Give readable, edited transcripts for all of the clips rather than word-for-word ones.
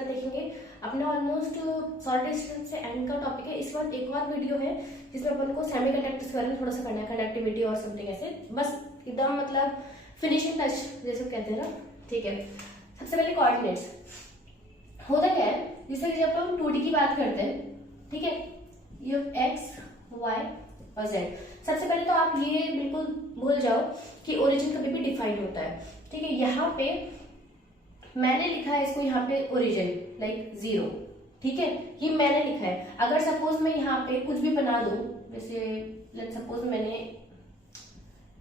तरह देखेंगे। अपने ऑलमोस्ट शॉर्ट डिस्टेंस से एंड का टॉपिक है। इस वक्त एक और वीडियो है जिसमें अपन को सेमी कंडक्टर्स के बारे में थोड़ा सा करना है, कंडक्टिविटी और समथिंग ऐसे, बस एकदम मतलब फिनिशिंग टच जैसे कहते हैं ना। ठीक है, सबसे पहले कोऑर्डिनेट्स होता क्या है, जैसे कि जब हम 2D की बात करते हैं, ठीक है, ये एक्स वाई और जेड। सबसे पहले तो आप ये बिल्कुल भूल जाओ कि ओरिजिन कभी भी डिफाइंड होता है। ठीक है, यहाँ पे मैंने लिखा है इसको, यहाँ पे ओरिजिन लाइक 0, ठीक है, ये मैंने लिखा है। अगर सपोज मैं यहाँ पे कुछ भी बना दूं, जैसे लेट्स सपोज मैंने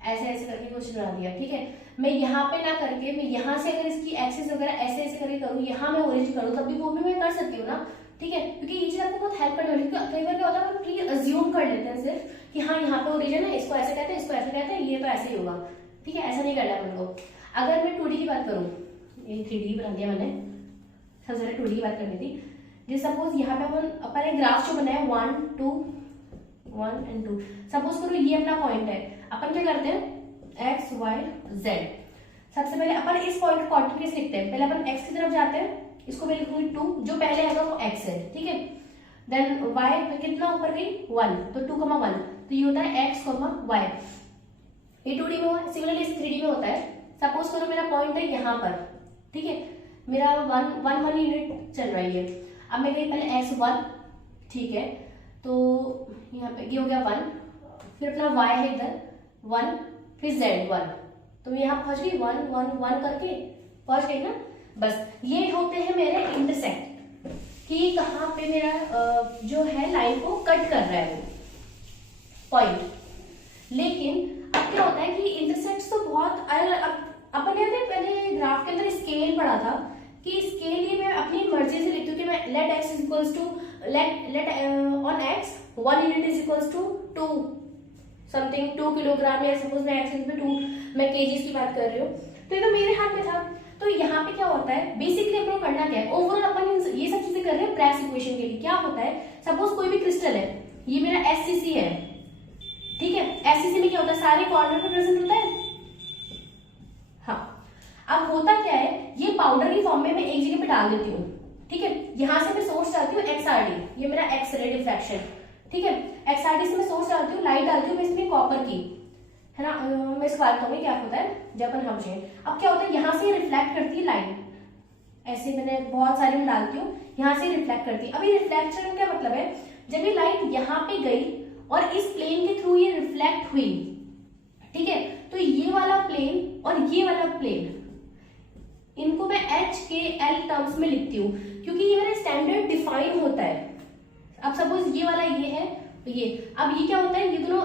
ऐसे ऐसे करके कुछ बना दिया, ठीक है, मैं यहाँ पे ना करके मैं यहाँ से अगर इसकी एक्सिस वगैरह ऐसे ऐसे करके करूँ, यहाँ मैं ओरिजिन करूँ, तब भी वो भी मैं कर सकती हूँ ना। ठीक है, क्योंकि ये चीज आपको बहुत हेल्प करने वाली है। कई बार क्या होता है, हम प्री अज्यूम कर लेते हैं सिर्फ कि हाँ यहाँ पे ओरिजिन है, इसको ऐसे कहते हैं, इसको ऐसे कहते हैं, ये तो ऐसे ही होगा। ठीक है, ऐसा नहीं करना है हमको। अगर मैं 2D की बात करूँ, ये 3D बना दिया मैंने, सबसे पहले 2D की बात करनी थी। जैसे सपोज यहाँ पे अपन एक ग्राफ जो बनाया 1 2 1 and 2, सपोज करो ये अपना पॉइंट है। अपन क्या करते हैं, एक्स वाई जेड। सबसे पहले अपन इस पॉइंट को कोऑर्डिनेट्स लिखते हैं। पहले अपन एक्स की तरफ जाते हैं, इसको मैं लिखूंगी 2, जो पहले आएगा वो एक्स है, ठीक है। देन वाई कितना ऊपर गई 1, तो 2,1, तो ये होता है एक्स वाई। ये 2D में हुआ। सिमिलरली इस 3D में होता है। सपोज करो मेरा पॉइंट है यहाँ पर, ठीक है, मेरा 1 यूनिट चल रही है। अब मैं गई पहले x1, ठीक है, तो यहाँ पे ये हो गया 1, फिर अपना y है इधर 1, फिर z1, तो मैं यहाँ पहुंच गई 1 1 1 करके पहुंच गई ना। बस ये होते हैं मेरे इंटरसेक्ट, कि कहाँ पे मेरा जो है लाइन को कट कर रहा है वो पॉइंट। लेकिन अब क्या होता है कि इंटरसेक्ट्स तो बहुत अपन ने पहले ग्राफ के अंदर स्केल पढ़ा था कि स्केल ये मैं अपनी मर्जी से लिखती हूँ कि मैं let x is equals to let on x 1 unit is equals to 2 something 2 kilogram, या सपोज मैं x पे 2 मैं केजीज की बात कर रही हूँ, तो ये तो मेरे हाथ में था। तो यहाँ पे क्या होता है, बेसिकली अपन को करना क्या है, ओवरऑल अपन ये सब चीजें कर रहे हैं ब्रैग्स इक्वेशन के लिए। क्या होता है, सपोज कोई भी क्रिस्टल है, ये मेरा SCC है, ठीक है, SCC में क्या होता है, सारे कॉर्नर पे प्रेजेंट होता है। हाँ, अब होता क्या है, ये पाउडर की फॉर्म में मैं एक जगह पे डाल देती हूँ, ठीक है, यहां से मैं सोर्स डालती हूँ XRD, ये मेरा एक्स रे डिफ्रैक्शन, ठीक है, XRD से मैं सोर्स डालती हूँ, लाइट डालती हूँ मैं इसमें कॉपर की, है ना। मैं इसको बात करूंगी क्या होता है जब अपन हम चाहिए। अब क्या होता है, यहाँ से रिफ्लेक्ट करती है लाइट, ऐसे मैंने बहुत सारे में डालती हूँ, यहाँ से रिफ्लेक्ट करती है। अब ये रिफ्लेक्शन का क्या मतलब है, जब ये लाइट यहाँ पे गई और इस प्लेन के थ्रू ये रिफ्लेक्ट हुई, ठीक है, तो ये वाला प्लेन और ये वाला प्लेन, इनको मैं HKL टर्म्स में लिखती हूँ, क्योंकि ये मेरा स्टैंडर्ड डिफाइन होता है। अब सपोज ये वाला ये है, तो ये अब ये क्या होता है, ये दोनों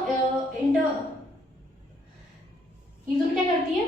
क्या करती है,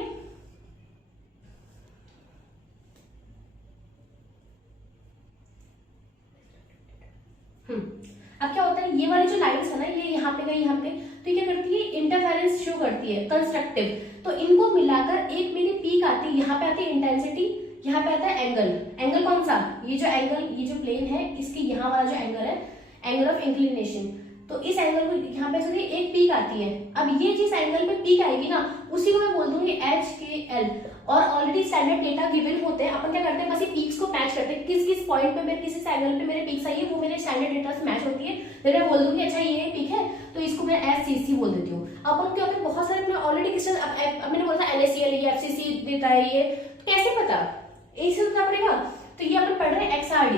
अब क्या होता है, ये वाली जो लाइन्स है ना, ये यहाँ पे गई यहाँ पे, तो ये क्या करती है, इंटरफेरेंस शो करती है, कंस्ट्रक्टिव। तो इनको मिलाकर एक मेरी पीक आती है, यहाँ पे आती है इंटेंसिटी, यहाँ पे आता है एंगल। एंगल कौन सा, ये जो एंगल, ये जो प्लेन है, इसके यहाँ वाला जो एंगल है, एंगल ऑफ इंक्लिनेशन, तो इस एंगल को यहाँ पे से एक पीक आती है। अब ये जिस एंगल पे पीक आएगी ना, उसी को मैं बोल दूंगी HKL। और ऑलरेडी स्टैंडर्ड डेटा गिवन होते हैं, अपन क्या करते हैं, बस ये पीक्स को मैच करते हैं, किस किस पॉइंट पे मेरे किस एंगल पे मेरे पीक्स आई है, वो मेरे स्टैंडर्ड डेटा से मैच होती है। फिर मैं बोल दूंगी अच्छा ये पीक है, तो इसको मैं SCC बोल देती हूँ। अपन क्या होता है, बहुत सारे ऑलरेडी किस मैंने बोला था NaCl, ये FCC देता है, ये कैसे पता, ऐसे होना पड़ेगा। तो ये अपन पढ़ रहे हैं XRD,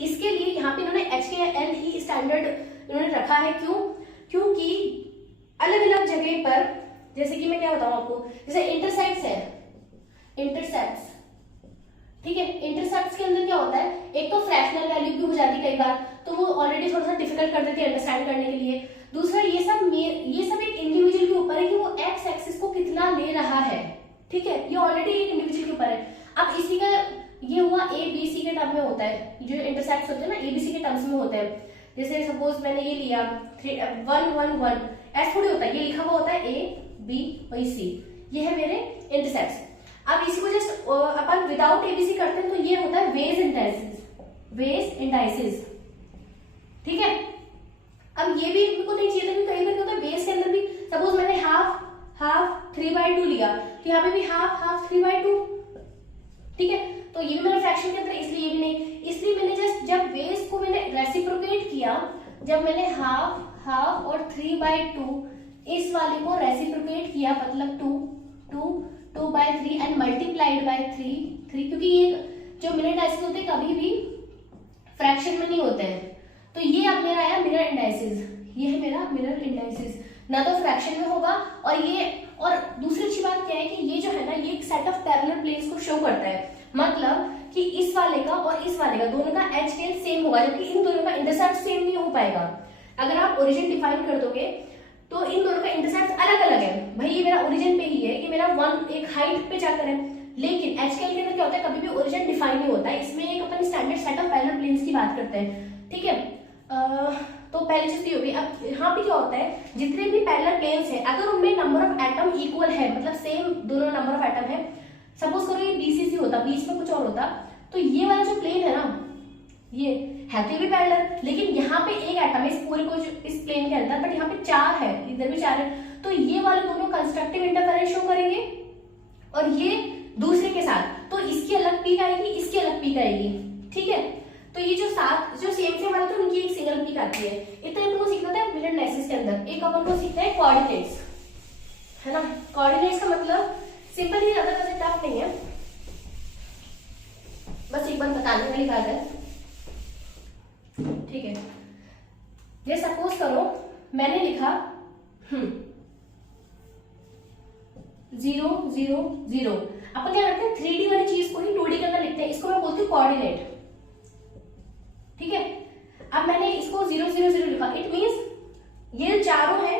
इसके लिए यहाँ पे इन्होंने HKL ही स्टैंडर्ड इन्होंने रखा है। क्यों, क्योंकि अलग अलग जगह पर, जैसे कि मैं क्या बताऊं आपको, जैसे इंटरसेप्ट्स है, इंटरसेप्ट्स, ठीक है, इंटरसेप्ट्स के अंदर क्या होता है, एक तो फ्रैक्शनल वैल्यू भी हो जाती है कई बार, तो वो ऑलरेडी थोड़ा सा डिफिकल्ट कर देती है अंडरस्टैंड करने के लिए। दूसरा ये सब एक इंडिविजुअल के ऊपर है कि वो एक्स एक्सिस को कितना ले रहा है, ठीक है, ये ऑलरेडी एक इंडिविजुअल के ऊपर है। अब इसी का ये हुआ ABC के टर्म में होता है, जो इंटरसेप्ट्स होते हैं ना ABC के टर्म्स में होते हैं। जैसे सपोज मैंने ये लिया 1 1 1, ऐसा थोड़ी होता है, ये लिखा हुआ होता है AB और C, ये है मेरे इंटरसेप्ट्स। अब इसी को जस्ट अपन विदाउट ABC करते हैं, तो ये होता है वेज इंडाइसिस, ठीक है। अब ये भी इनको नहीं चाहिए था, कि कई बार क्या होता है, बेस के अंदर भी सपोज मैंने हाफ 3/2 लिया, तो यहाँ पे भी हाफ 3/2, ठीक है, तो ये भी मेरा फ्रैक्शन के अंदर, इसलिए भी नहीं, इसलिए मैंने जस्ट जब बेस को मैंने रेसिप्रोकेट किया, जब मैंने हाफ हाफ और 3/2 इस वाले को रेसिप्रोकेट किया, मतलब 2/3 एंड मल्टीप्लाइड बाय 3, क्योंकि ये जो मिरर इंडाइसिस होते हैं कभी भी फ्रैक्शन में नहीं होते हैं। तो ये अब मेरा आया मिरर इंडाइसिस, ये है मेरा मिरर इंडाइसिस, ना तो फ्रैक्शन में होगा। और दूसरी अच्छी बात क्या है कि ये जो है ना, ये एक सेट ऑफ पैरेलल प्लेन्स को शो करता है, मतलब कि इस वाले का और इस वाले का दोनों का एच स्केल सेम होगा, जबकि इन दोनों का इंटरसेप्ट सेम नहीं हो पाएगा। अगर आप ओरिजिन डिफाइन कर दोगे तो इन दोनों का इंटरसेप्ट अलग अलग है। भाई ये मेरा ओरिजिन पे ही है, ये मेरा एक हाइट पे जाकर है, लेकिन एच स्केल के अंदर क्या होता है, कभी भी ओरिजिन डिफाइन नहीं होता है। इसमें एक अपन standard set of parallel planes की बात करते हैं, ठीक है। तो पहली चीज होगी। अब यहाँ पे क्या होता है, जितने भी पैरेलल प्लेन्स हैं अगर उनमें नंबर ऑफ एटम इक्वल है, मतलब सेम दोनों नंबर ऑफ एटम है, सपोज करो ये बीसीसी होता, बीच में कुछ और होता, तो ये वाला जो प्लेन है ना, ये है तो भी पैरेलल, लेकिन यहाँ पे एक एटम है इस पूरे को इस प्लेन के अंदर, बट यहाँ पे 4 है, इधर भी 4 है, तो ये वाले दोनों कंस्ट्रक्टिव इंटरफेरेंस शो करेंगे और ये दूसरे के साथ, तो इसकी अलग पीक आएगी, इसकी अलग पीक आएगी, ठीक है। तो ये जो सेम वाला, तो उनकी एक सिंगल पीक आती है। इतना अपन को सीखना था मिरर इंडाइसिस के अंदर। एक अपन को सीखना है कोऑर्डिनेट्स, है ना। कोऑर्डिनेट्स का मतलब सिंपल ही, ज्यादा टफ नहीं है, बस एक बार बताने वाली बात है, ठीक है। ये सपोज करो मैंने लिखा 0 0 0, अपन क्या करते हैं 3D वाली चीज को ही 2D के अंदर लिखते हैं, इसको मैं बोलती हूँ कोऑर्डिनेट, ठीक है। अब मैंने इसको 0 0 0 लिखा, इट मींस ये चारों है,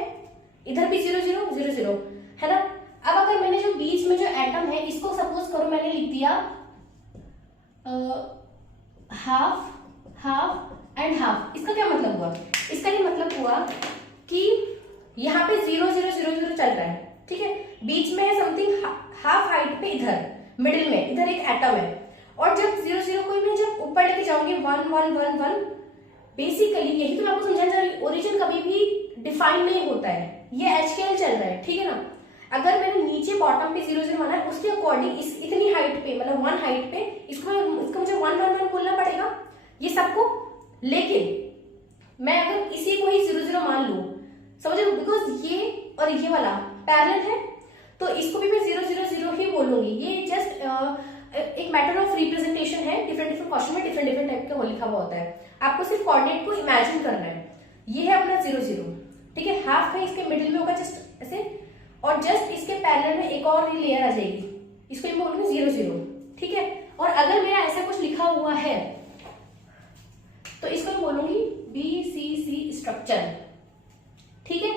इधर भी 0 0 0 0, है ना। अब अगर मैंने जो बीच में जो एटम है इसको सपोज करो मैंने लिख दिया हाफ हाफ एंड हाफ, इसका क्या मतलब हुआ, इसका ये मतलब हुआ कि यहाँ पे 0 0 0 0 चल रहा है, ठीक है। बीच में है समथिंग हाफ हाइट पे, इधर मिडिल में इधर एक एटम है, और जब 0 0 को मैं जब ऊपर लेके जाऊंगी 1 1 1 1, बेसिकली यही तो मैं आपको समझाना चाह रही हूँ, ओरिजिन कभी भी डिफाइन नहीं होता है, ये एच स्केल चल रहा है, ठीक है ना। अगर मैंने नीचे बॉटम पे 0 0 माना है, उसके अकॉर्डिंग इतनी हाइट पे, मतलब 1 हाइट पे इसको मुझे 1 1 1 बोलना पड़ेगा ये सबको, लेकिन मैं अगर इसी को ही 0 0 मान लूं, समझो, बिकॉज ये और ये वाला पैरेलल है, तो इसको भी मैं 0 0 0 ही बोलूंगी। ये जस्ट एक मैटर ऑफ रिप्रेजेंटेशन है, डिफरेंट क्वेश्चन में डिफरेंट टाइप का लिखा हुआ होता है, आपको सिर्फ कोऑर्डिनेट को इमेजिन करना है। ये है अपना 0 0, ठीक है, हाफ है इसके मिडिल में होगा जस्ट ऐसे, और जस्ट इसके पैरेलल में एक और लेयर आ जाएगी, इसको मैं बोलूंगी 0 0, ठीक है। और अगर मेरा ऐसा कुछ लिखा हुआ है तो इसको मैं बोलूंगी BCC स्ट्रक्चर, ठीक है,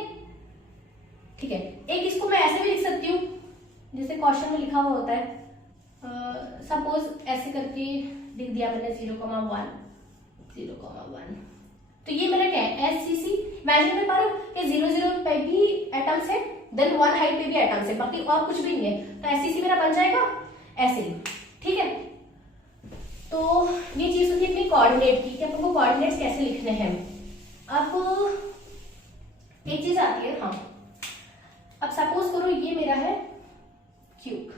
ठीक है। एक इसको मैं ऐसे भी लिख सकती हूँ जैसे क्वेश्चन में लिखा हुआ होता है, सपोज ऐसे करके लिख दिया मैंने 0,1 0,1, तो ये मेरा क्या है SCC। इमेजिन कर पा रहे हो कि 0 0 पे भी एटम्स है, देन 1 हाइट पे भी एटम्स है, बाकी और कुछ भी नहीं है, तो SCC मेरा बन जाएगा ऐसे ही, ठीक है। तो ये चीज होती है अपनी कोऑर्डिनेट की, कि अपन को कोऑर्डिनेट्स कैसे लिखने हैं। अब एक चीज आती है, हाँ, अब सपोज करो ये मेरा है क्यूब,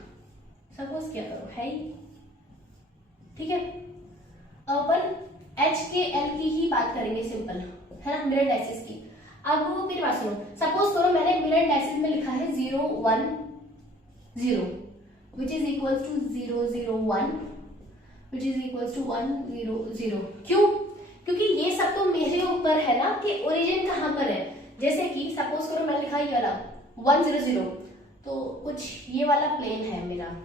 सपोज क्या करो है, ठीक है। अपन HKL की ही बात करेंगे, सिंपल है ना, मिरर इंडाइसिस की। अब मेरी बात सुनो, सपोज करो मैंने मिरर इंडाइसिस में लिखा है 0 1 0 which is equal to 0 0 1 which is equal to 1 0 0। क्यों? क्योंकि ये सब तो मेरे ऊपर है ना कि ओरिजिन कहाँ पर है। जैसे कि सपोज करो मैंने लिखा ये वाला 1 0 0, तो कुछ ये वाला प्लेन है मेरा,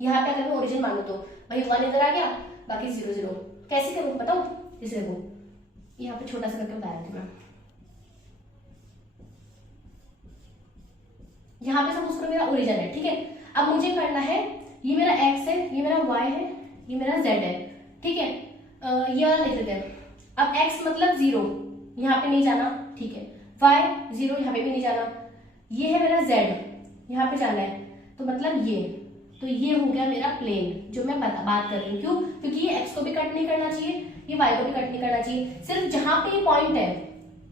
यहाँ पे अगर मैं ओरिजिन मानू तो भाई 1 इधर आ गया, बाकी 0 0। कैसे करूँ बताओ, इसे वो यहाँ पे छोटा सा करके बताया था मैं, यहाँ पे सपोज करो मेरा ओरिजिन है, ठीक है। अब मुझे करना है, ये मेरा x है, ये मेरा y है, ये मेरा z है, ठीक है। ये वाला लिख देते हैं। अब x मतलब 0, यहाँ पे नहीं जाना, ठीक है। y 0, यहाँ पे भी नहीं जाना। ये है मेरा z, यहाँ पे जाना है, तो मतलब ये, तो ये हो गया मेरा प्लेन जो मैं बात कर रही हूँ। क्यों? क्योंकि ये x को भी कट नहीं करना चाहिए, ये y को भी कट नहीं करना चाहिए, सिर्फ जहां पे ये पॉइंट है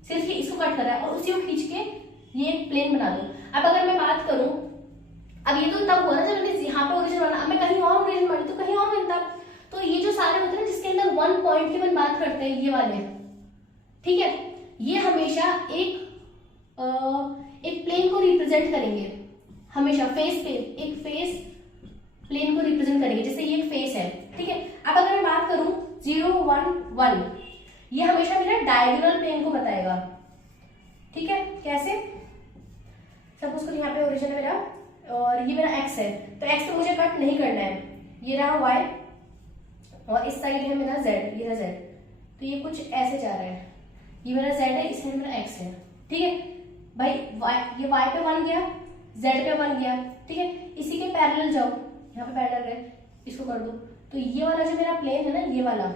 सिर्फ ये इसको कट कर रहा है, और उसी को खींच के ये एक प्लेन बना दो। अब अगर मैं बात करूं, अब ये तो तब हुआ ना जब मैंने यहाँ पे ओरिजिन बना, अब मैं कहीं और ओरिजिन बनी तो कहीं और मिलता। तो ये जो सारे होते हैं वन पॉइंट की अपन बात करते हैं, ये वाले, ठीक है, ये हमेशा एक प्लेन को रिप्रेजेंट करेंगे, हमेशा फेस पे एक फेस प्लेन को रिप्रेजेंट करेंगे, जैसे ये एक फेस है, ठीक है। अब अगर मैं बात करूं 0 1 1, ये हमेशा मेरा डायगोनल प्लेन को बताएगा, ठीक है। कैसे? सपोज करो यहाँ पे ओरिजिन है मेरा और ये मेरा एक्स है, तो एक्स पे मुझे कट नहीं करना है, ये रहा वाई और इस साइड है मेरा जेड, ये रहा जेड, तो ये कुछ ऐसे जा रहा है, ये मेरा जेड है, इसमें मेरा एक्स है, ठीक है भाई। ये वाई पे 1 गया, जेड पे 1 गया, ठीक है। इसी के पैरेलल जाओ, यहाँ पे पैरेलल है, इसको कर दो, तो ये वाला जो मेरा प्लेन है ना, ये वाला,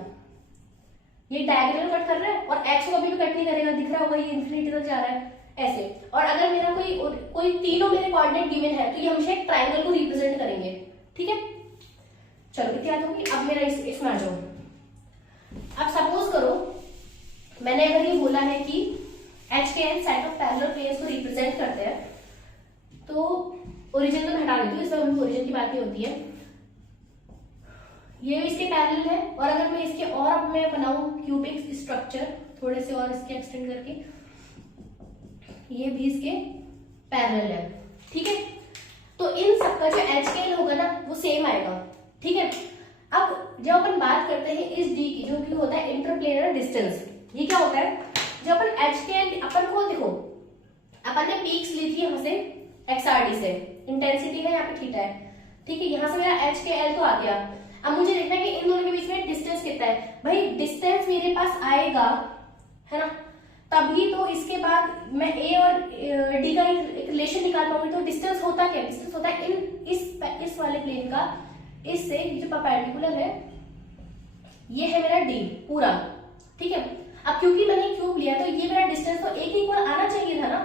ये डायगोनल कट कर रहा है और एक्स को कभी भी कट नहीं करेगा, दिख रहा होगा ये इन्फिनिटी तक जा रहा है ऐसे। और अगर मेरा कोई तीनों मेरे कोऑर्डिनेट गिवन है तो ये हमेशा एक ट्रायंगल को रिप्रेजेंट करेंगे, ठीक है। चलो इतनी याद होगी। अब मेरा इसमें आ जाओ। अब सपोज करो मैंने अगर ये बोला है कि एच के N set of parallel planes को रिप्रेजेंट करते हैं, तो ओरिजिन तो मैं हटा देती हूँ, इसमें ओरिजिन की बात नहीं होती है। ये इसके पैरेलल है और अगर मैं इसके और अब मैं बनाऊं क्यूबिक स्ट्रक्चर थोड़े से और इसके एक्सटेंड करके, ये भी इसके पैरेलल है, ठीक है। तो इन सबका जो एच के एल होगा ना वो सेम आएगा, ठीक है। अब जब अपन बात करते हैं इस डी की, जो कि होता है इंटरप्लेनर डिस्टेंस, ये क्या होता है? जब अपन एच के एल, अपन को देखो अपन ने पीक्स ली थी यहाँ से एक्सआरडी से, इंटेंसिटी है यहाँ पे थीटा है, ठीक है। यहाँ से मेरा एच के एल तो आ गया। अब मुझे देखना है कि इन दोनों के बीच में डिस्टेंस कितना है। भाई डिस्टेंस मेरे पास आएगा, है ना, तभी तो इसके बाद मैं ए और डी का एक रिलेशन निकाल पाऊंगी। तो डिस्टेंस होता क्या? डिस्टेंस होता है इस वाले प्लेन का इससे जो परपेंडिकुलर है, ये है मेरा डी पूरा, ठीक है। अब क्योंकि मैंने क्यूब लिया तो ये मेरा डिस्टेंस तो एक इक्वल आना चाहिए था ना,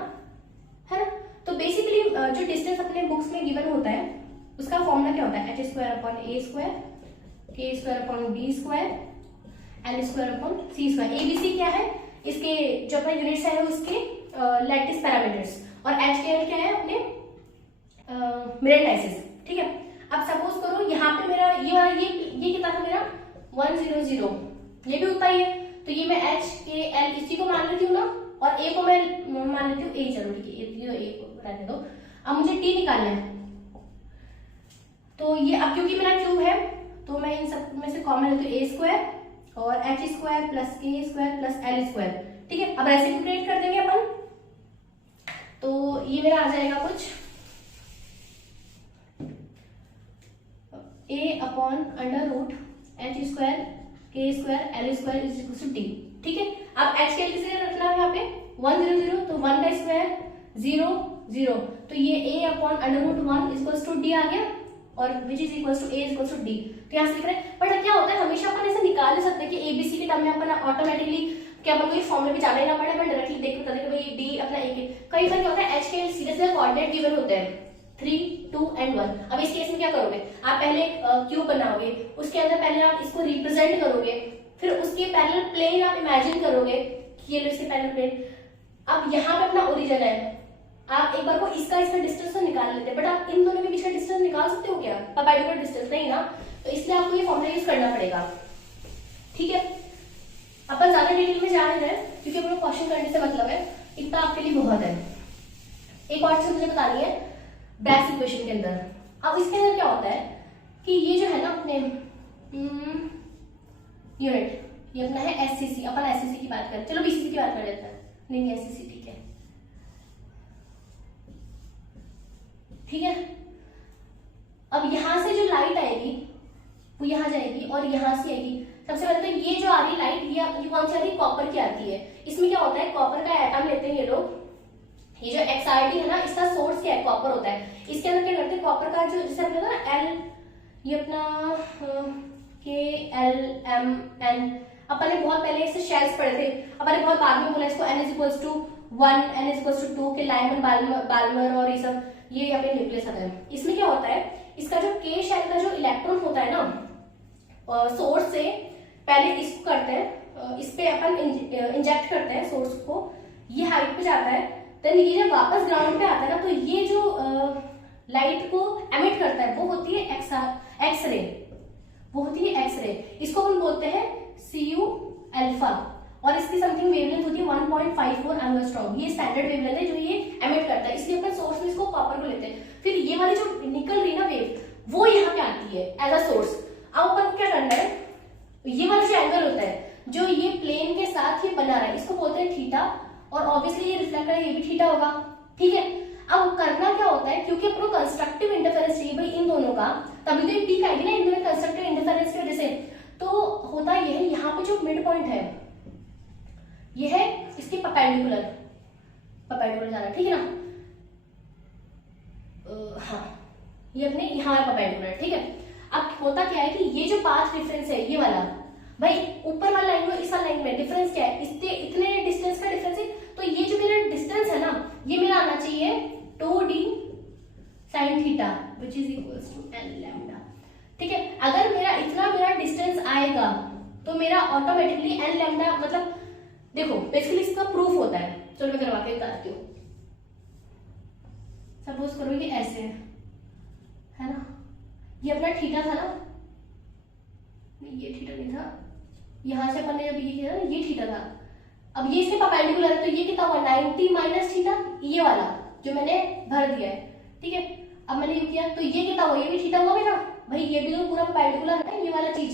है ना। तो बेसिकली जो डिस्टेंस अपने बुक्स में गिवन होता है उसका फॉर्मूला क्या होता है? H square upon a square, k square upon b square, l square upon c square. ABC क्या है? इसके जो अपना यूनिट्स है उसके लैटिस पैरामीटर्स, और एच के एल क्या है? अपने मिरर डाइसेस, ठीक है। अब सपोज करो यहाँ पे मेरा ये कितना था मेरा 100, ये भी उतना ही है, तो ये मैं एच के एल इसी को मान लेती हूँ ना, और ए को मैं मान लेती हूँ ए, चलो ठीक है, ए को रहने दो। अब मुझे टी निकालना है, तो ये अब क्योंकि मेरा क्यूब है तो मैं इन सब में से कॉमन लेती हूँ ए स्क्वायर और एच स्क्वायर प्लस के स्क्वायर प्लस एल स्क्वायर, ठीक है। अब रेसिप्रोकेट कर देंगे अपन, तो ये मेरा आ जाएगा कुछ a upon under root h square k square l square is equal to t, ठीक है। अब एच के किसे रखना है? यहाँ पे 100, तो 1 का स्क्वायर 0 0, तो ये a upon under root 1 equal to d आ गया, और which is equal to a equal to d. तो यहाँ से लिख रहे हैं, बट क्या होता है हमेशा अपन ऐसे निकाल नहीं सकते कि एबीसी के टर्म में अपन ऑटोमेटिकली क्या अपन को फॉर्मूले में जाना ही ना पड़े, अपन डायरेक्टली देख सकते हैं कि भाई डी अपना एक। कई बार क्या होता है एच के सीधे सीधे कोऑर्डिनेट गिवन होते हैं 3 2 एंड 1। अब इस केस में क्या करोगे? आप पहले क्यूब बनाओगे, उसके अंदर पहले आप इसको रिप्रेजेंट करोगे, फिर उसके पैरेलल प्लेन आप इमेजिन करोगे कि ये लो इसके पैरेलल प्लेन। अब यहाँ पे अपना ओरिजिन है, आप एक बार को इसका डिस्टेंस तो निकाल लेते हैं, बट आप इन दोनों के बीच का डिस्टेंस निकाल सकते हो क्या? परपेंडिकुलर डिस्टेंस नहीं ना, तो इसलिए आपको ये फॉर्मूला यूज करना पड़ेगा, ठीक है। अपन ज्यादा डिटेल में जा रहे हैं क्योंकि अपने क्वेश्चन करने से मतलब है, इतना आपके लिए बहुत है। एक और चीज मुझे बतानी है ब्रैग्स इक्वेशन के अंदर। अब इसके अंदर क्या होता है कि ये जो है ना अपने यूनिट, ये अपना है एससीसी, अपन एससीसी की बात करें, चलो बीसीसी की बात कर लेते हैं, नहीं एससीसी, ठीक है, ठीक है। अब यहां से जो लाइट आएगी वो यहां जाएगी और यहां से आएगी। सबसे पहले तो ये जो आ रही लाइट, ये कौन सी आ रही? कॉपर की आती है। इसमें क्या होता है, कॉपर का एटम लेते हैं ये लोग, ये जो एक्सआरडी है ना इसका सोर्स क्या है? कॉपर होता है। इसके अंदर क्या करते हैं, कॉपर का जो जैसे अपना ना एल, ये अपना के एल एम एन, अपन ने बहुत पहले इससे शेल्स पढ़े थे, अपन ने बहुत बाद में बोला इसको n is equals to 1, n is equals to 2 के लाइमन बाल्मर और ये सब, ये यहाँ पे न्यूक्लियस आता है। इसमें क्या होता है, इसका जो के शेल का जो इलेक्ट्रॉन होता है ना, सोर्स से पहले इसको करते हैं, इस पे अपन इंजेक्ट करते हैं सोर्स को, ये हाइट पे जाता है, देन ये जब वापस ग्राउंड पे आता है ना, तो ये जो लाइट को एमिट करता है वो होती है एक्सरे, वो होती है एक्सरे। इसको हम बोलते हैं सी की समथिंग वेवलेंथ होती है 1.54 एंगस्ट्रॉम। ये स्टैंडर्ड वेवलेंथ है जो ये एमिट करता है, इसलिए अपन सोर्स में इसको कॉपर को लेते हैं। फिर ये वाली जो निकल रही ना वेव, वो यहाँ पे आती है एज अ सोर्स। अब अपन को क्या करना है, ये वाला जो एंगल होता है जो ये प्लेन के साथ ही बना रहा है, इसको बोलते हैं थीटा, और ऑब्वियसली ये रिफ्लेक्ट कर ये भी थीटा होगा, ठीक है। अब करना क्या होता है, क्योंकि अपने कंस्ट्रक्टिव इंटरफेरेंस चाहिए भाई इन दोनों का, तभी तो ये पीक आएगी ना इन दोनों कंस्ट्रक्टिव इंटरफेरेंस की वजह से। तो होता यह है, यहाँ पे जो मिड पॉइंट है ये है इसके परपेंडिकुलर जा रहा है, ठीक है ना। हाँ, ये अपने यहाँ परपेंडिकुलर, ठीक है। अब होता क्या है कि ये जो पाथ डिफरेंस है ये वाला, भाई ऊपर वाला लाइन में इस वाला लाइन में डिफरेंस क्या है, इतने डिस्टेंस का डिफरेंस है। तो ये जो मेरा डिस्टेंस है ना, ये मेरा आना चाहिए 2d sin theta which is equals to n lambda, ठीक है। अगर मेरा डिस्टेंस आएगा तो मेरा ऑटोमेटिकली n लैम्डा, मतलब देखो बेसिकली इसका प्रूफ होता है, चलो मैं करवा के बताती हूँ। सपोज करो ये ऐसे है ना, ये अपना थीटा था ना, ये थीटा नहीं था, यहां से अपन ने जब ये किया ना ये थीटा था। अब ये इसके परपेंडिकुलर है, तो ये कितना हुआ 90 माइनस थीटा, ये वाला जो मैंने भर दिया है, ठीक है। अब मैंने ये किया तो ये कितना हुआ, ये भी थीटा हुआ मेरा, भाई ये भी तो पूरा परपेंडिकुलर है ना ये वाला चीज।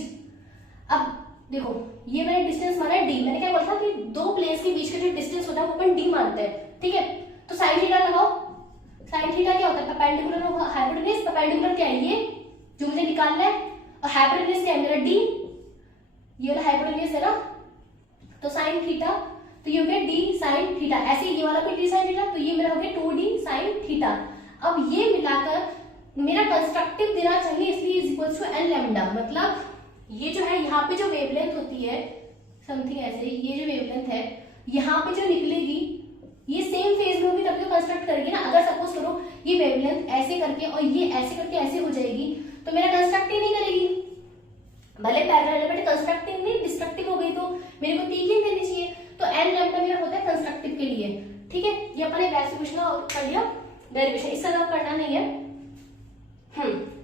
अब देखो ये मैंने डिस्टेंस माना है d, मैंने क्या बोला था कि दो प्लेन्स के बीच का जो डिस्टेंस होता है वो अपन d मानते हैं, ठीक है। तो साइन थीटा लगाओ, साइन थीटा क्या होता है, परपेंडिकुलर और हाइपोटेन्यूज। परपेंडिकुलर क्या है, ये जो मुझे निकालना है, और हाइपोटेन्यूज क्या है मेरा d, ये वाला हाइपोटेन्यूज है ना, तो साइन थीटा, तो ये हो गया d साइन थीटा। ऐसे ये वाला भी d साइन थीटा, तो ये मेरा हो गया 2d साइन थीटा। अब ये मिलाकर मेरा कंस्ट्रक्टिव देना चाहिए, इसलिए is equals to n lambda. मतलब ये जो है यहाँ पे जो वेवलेंथ होती है समथिंग ऐसे, ये जो वेवलेंथ है यहाँ पे जो निकलेगी ये सेम फेज में होगी तब तो कंस्ट्रक्ट करेगी ना। अगर सपोज करो ये वेवलेंथ ऐसे करके और ये ऐसे करके ऐसे हो जाएगी तो मेरा कंस्ट्रक्टिव नहीं करेगी, भले पैरेलल बट कंस्ट्रक्टिव नहीं, डिस्ट्रक्टिव हो गई तो मेरे को पीक ही देनी चाहिए। तो n लैम्डा मेरा होता है कंस्ट्रक्टिव के लिए, ठीक है। ये अपने वैसे पूछना और कर लिया डेरिवेशन, इसका जवाब करना नहीं है।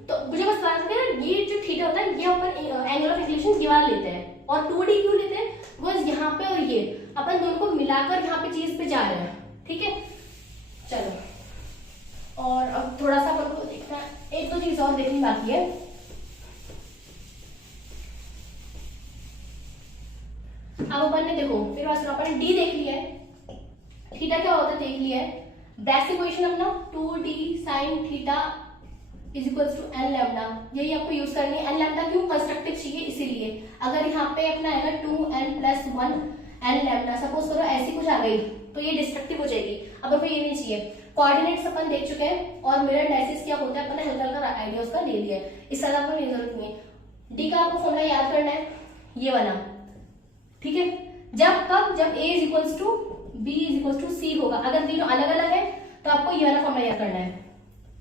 तो मुझे बस बात है ना, ये जो थीटा होता है ये अपन एंगल ऑफ इंक्लिनेशन ये वाला लेते हैं, और 2d क्यों लेते हैं, बिकॉज यहाँ पे और ये अपन दोनों को मिलाकर यहाँ पे चीज पे जा रहे हैं, ठीक है। चलो और अब थोड़ा सा अपन को देखना है, एक दो चीज और देखनी बाकी है। अब अपन ने देखो फिर अपन d देख लिया है, थीटा क्या होता है देख लिया है, बेसिक इक्वेशन अपना 2d sin theta is equals to n lambda, यही आपको यूज करनी है। n लैम्डा क्यों, कंस्ट्रक्टिव चाहिए इसीलिए। अगर यहाँ पे अपना है ना 2n plus 1 n lambda, suppose करो ऐसी कुछ आ गई तो ये डिस्ट्रक्टिव हो जाएगी। अब आपको ये नहीं चाहिए। कोऑर्डिनेट्स अपन देख चुके हैं और मिरर डायसिस क्या होता है अपन ने हल्का हल्का आइडिया उसका ले लिया है, इस तरह आपको जरूरत नहीं है। डी का आपको फॉर्मूला याद करना है ये वाला, ठीक है। जब a is equals to b is equals to c होगा, अगर तीनों अलग अलग है तो आपको ये वाला फॉर्मूला याद करना है,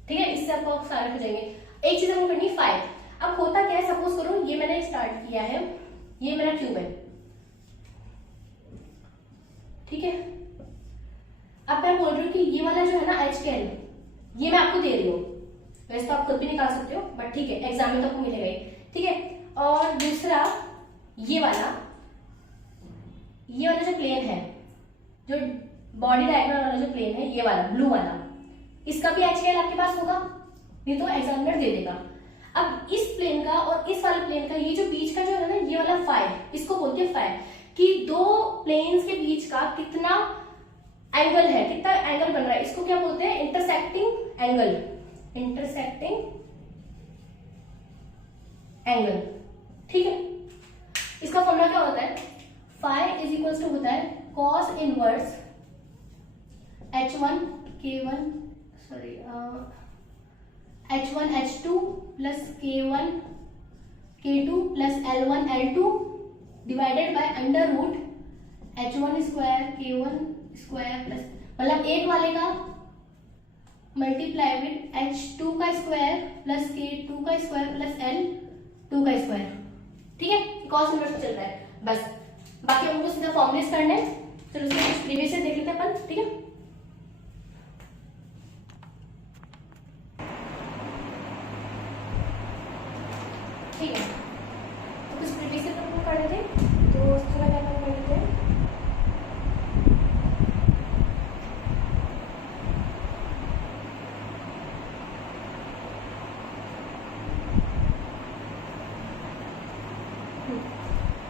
ठीक है। इससे आपको सारे हो जाएंगे। एक चीज हमको करनी 5। अब होता क्या है, सपोज करो ये मैंने स्टार्ट किया है, ये मेरा क्यूब है, ठीक है। अब मैं बोल रही हूँ कि ये वाला जो है ना h के n, ये मैं आपको दे रही हूँ, वैसे तो आप खुद भी निकाल सकते हो बट ठीक है एग्जाम में तो आपको मिलेगा ही, ठीक है। और दूसरा ये वाला जो प्लेन है, जो बॉडी डायग्राम वाला जो प्लेन है, ये वाला ब्लू वाला, इसका भी HCl आपके पास होगा, नहीं तो एग्जामिनर दे देगा। अब इस प्लेन का और इस वाले प्लेन का ये जो बीच का जो है ना ये वाला फाई, इसको बोलते हैं फाई, कि दो प्लेन्स के बीच का कितना एंगल है, कितना एंगल बन रहा है, इसको क्या बोलते हैं, इंटरसेक्टिंग एंगल, इंटरसेक्टिंग एंगल, ठीक है। इसका फॉर्मूला क्या होता है, फाई इज इक्वल्स टू होता है cos inverse h1 k1 sorry h1 h2 plus k1 k2 plus l1 l2 divided by under root h1 square k1 square plus, मतलब एक वाले का मल्टीप्लाई विद h2 का स्क्वायर प्लस k2 का square plus l2 का square, ठीक है। Cos inverse चल रहा है बस, बाकी हमको सीधा फॉर्मुलेस करना है। चलो प्रीवियस से देख लेते हैं अपन, ठीक है। ठीक है, तो कुछ प्रीवियस से अपन कर लेते हैं, तो थोड़ा क्या कर लेते हैं,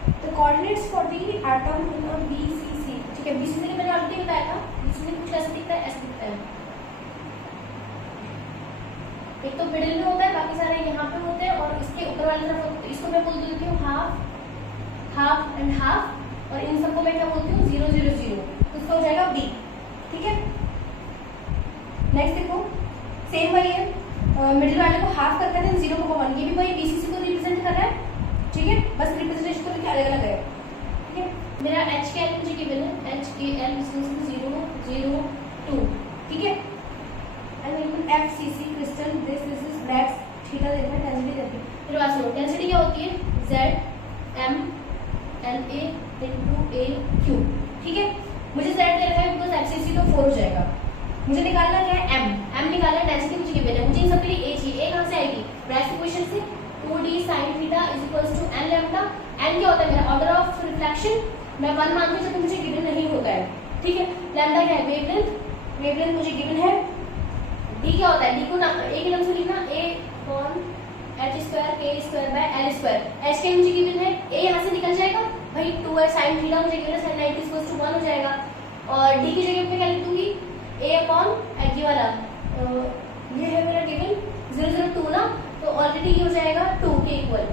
the coordinates for the atom in a BCC, ठीक है, बीसीसी मैंने ऑलरेडी बताया था, बीसीसी कुछ ऐसा दिखता है, ऐसा दिखता है, एक तो मिडिल में होता है, बाकी सारे यहाँ पे होते हैं और इसके ऊपर वाली तरफ होते हैं। इसको मैं बोल देती हूँ हाफ, हाफ एंड हाफ, और इन सबको मैं क्या बोलती हूँ 0 0 0, तो इसका हो जाएगा बी, ठीक है। नेक्स्ट देखो सेम वही है, मिडिल वाले को हाफ कर देते हैं, 0 को 1, ये भी वही बीसीसी को रिप्रेजेंट कर रहा है, ठीक है, बस रिप्रेजेंटेशन को लेकर अलग अलग है, ठीक है। मेरा एच के एल मुझे गिवन है, एच के एल 0 0 2, ठीक है। FCC crystal this is black theta देता है, डेंसिटी देती है। फिर बात सुनो, डेंसिटी क्या होती है, Z M L A into A Q, ठीक है। मुझे Z दे रखा है बिकॉज FCC तो 4 हो जाएगा, मुझे निकालना क्या है M निकालना है, डेंसिटी मुझे गिवन है, मुझे इन सब के लिए A चाहिए। A कहाँ से आएगी, ब्रैकेट इक्वेशन से 2D sin theta is equals to n lambda. n क्या होता है मेरा ऑर्डर ऑफ रिफ्लेक्शन, मैं 1 मानती हूँ जब मुझे गिवन नहीं होता है, ठीक है। लैम्डा क्या है, वेवलेंथ मुझे गिवन है। डी क्या होता है, डी को ए के नाम से लिखना, a upon h square k square by l square. h के मुझे गिवन है, a यहाँ से निकल जाएगा भाई, 2 है sin थीटा मुझे गिवन है, sin 90 इक्वल्स टू 1 हो जाएगा। और d की जगह पे क्या लिख दूंगी, a अपॉन ये वाला, ये है मेरा गिवन 0 0 2 ना, तो ऑलरेडी ये हो जाएगा 2 के इक्वल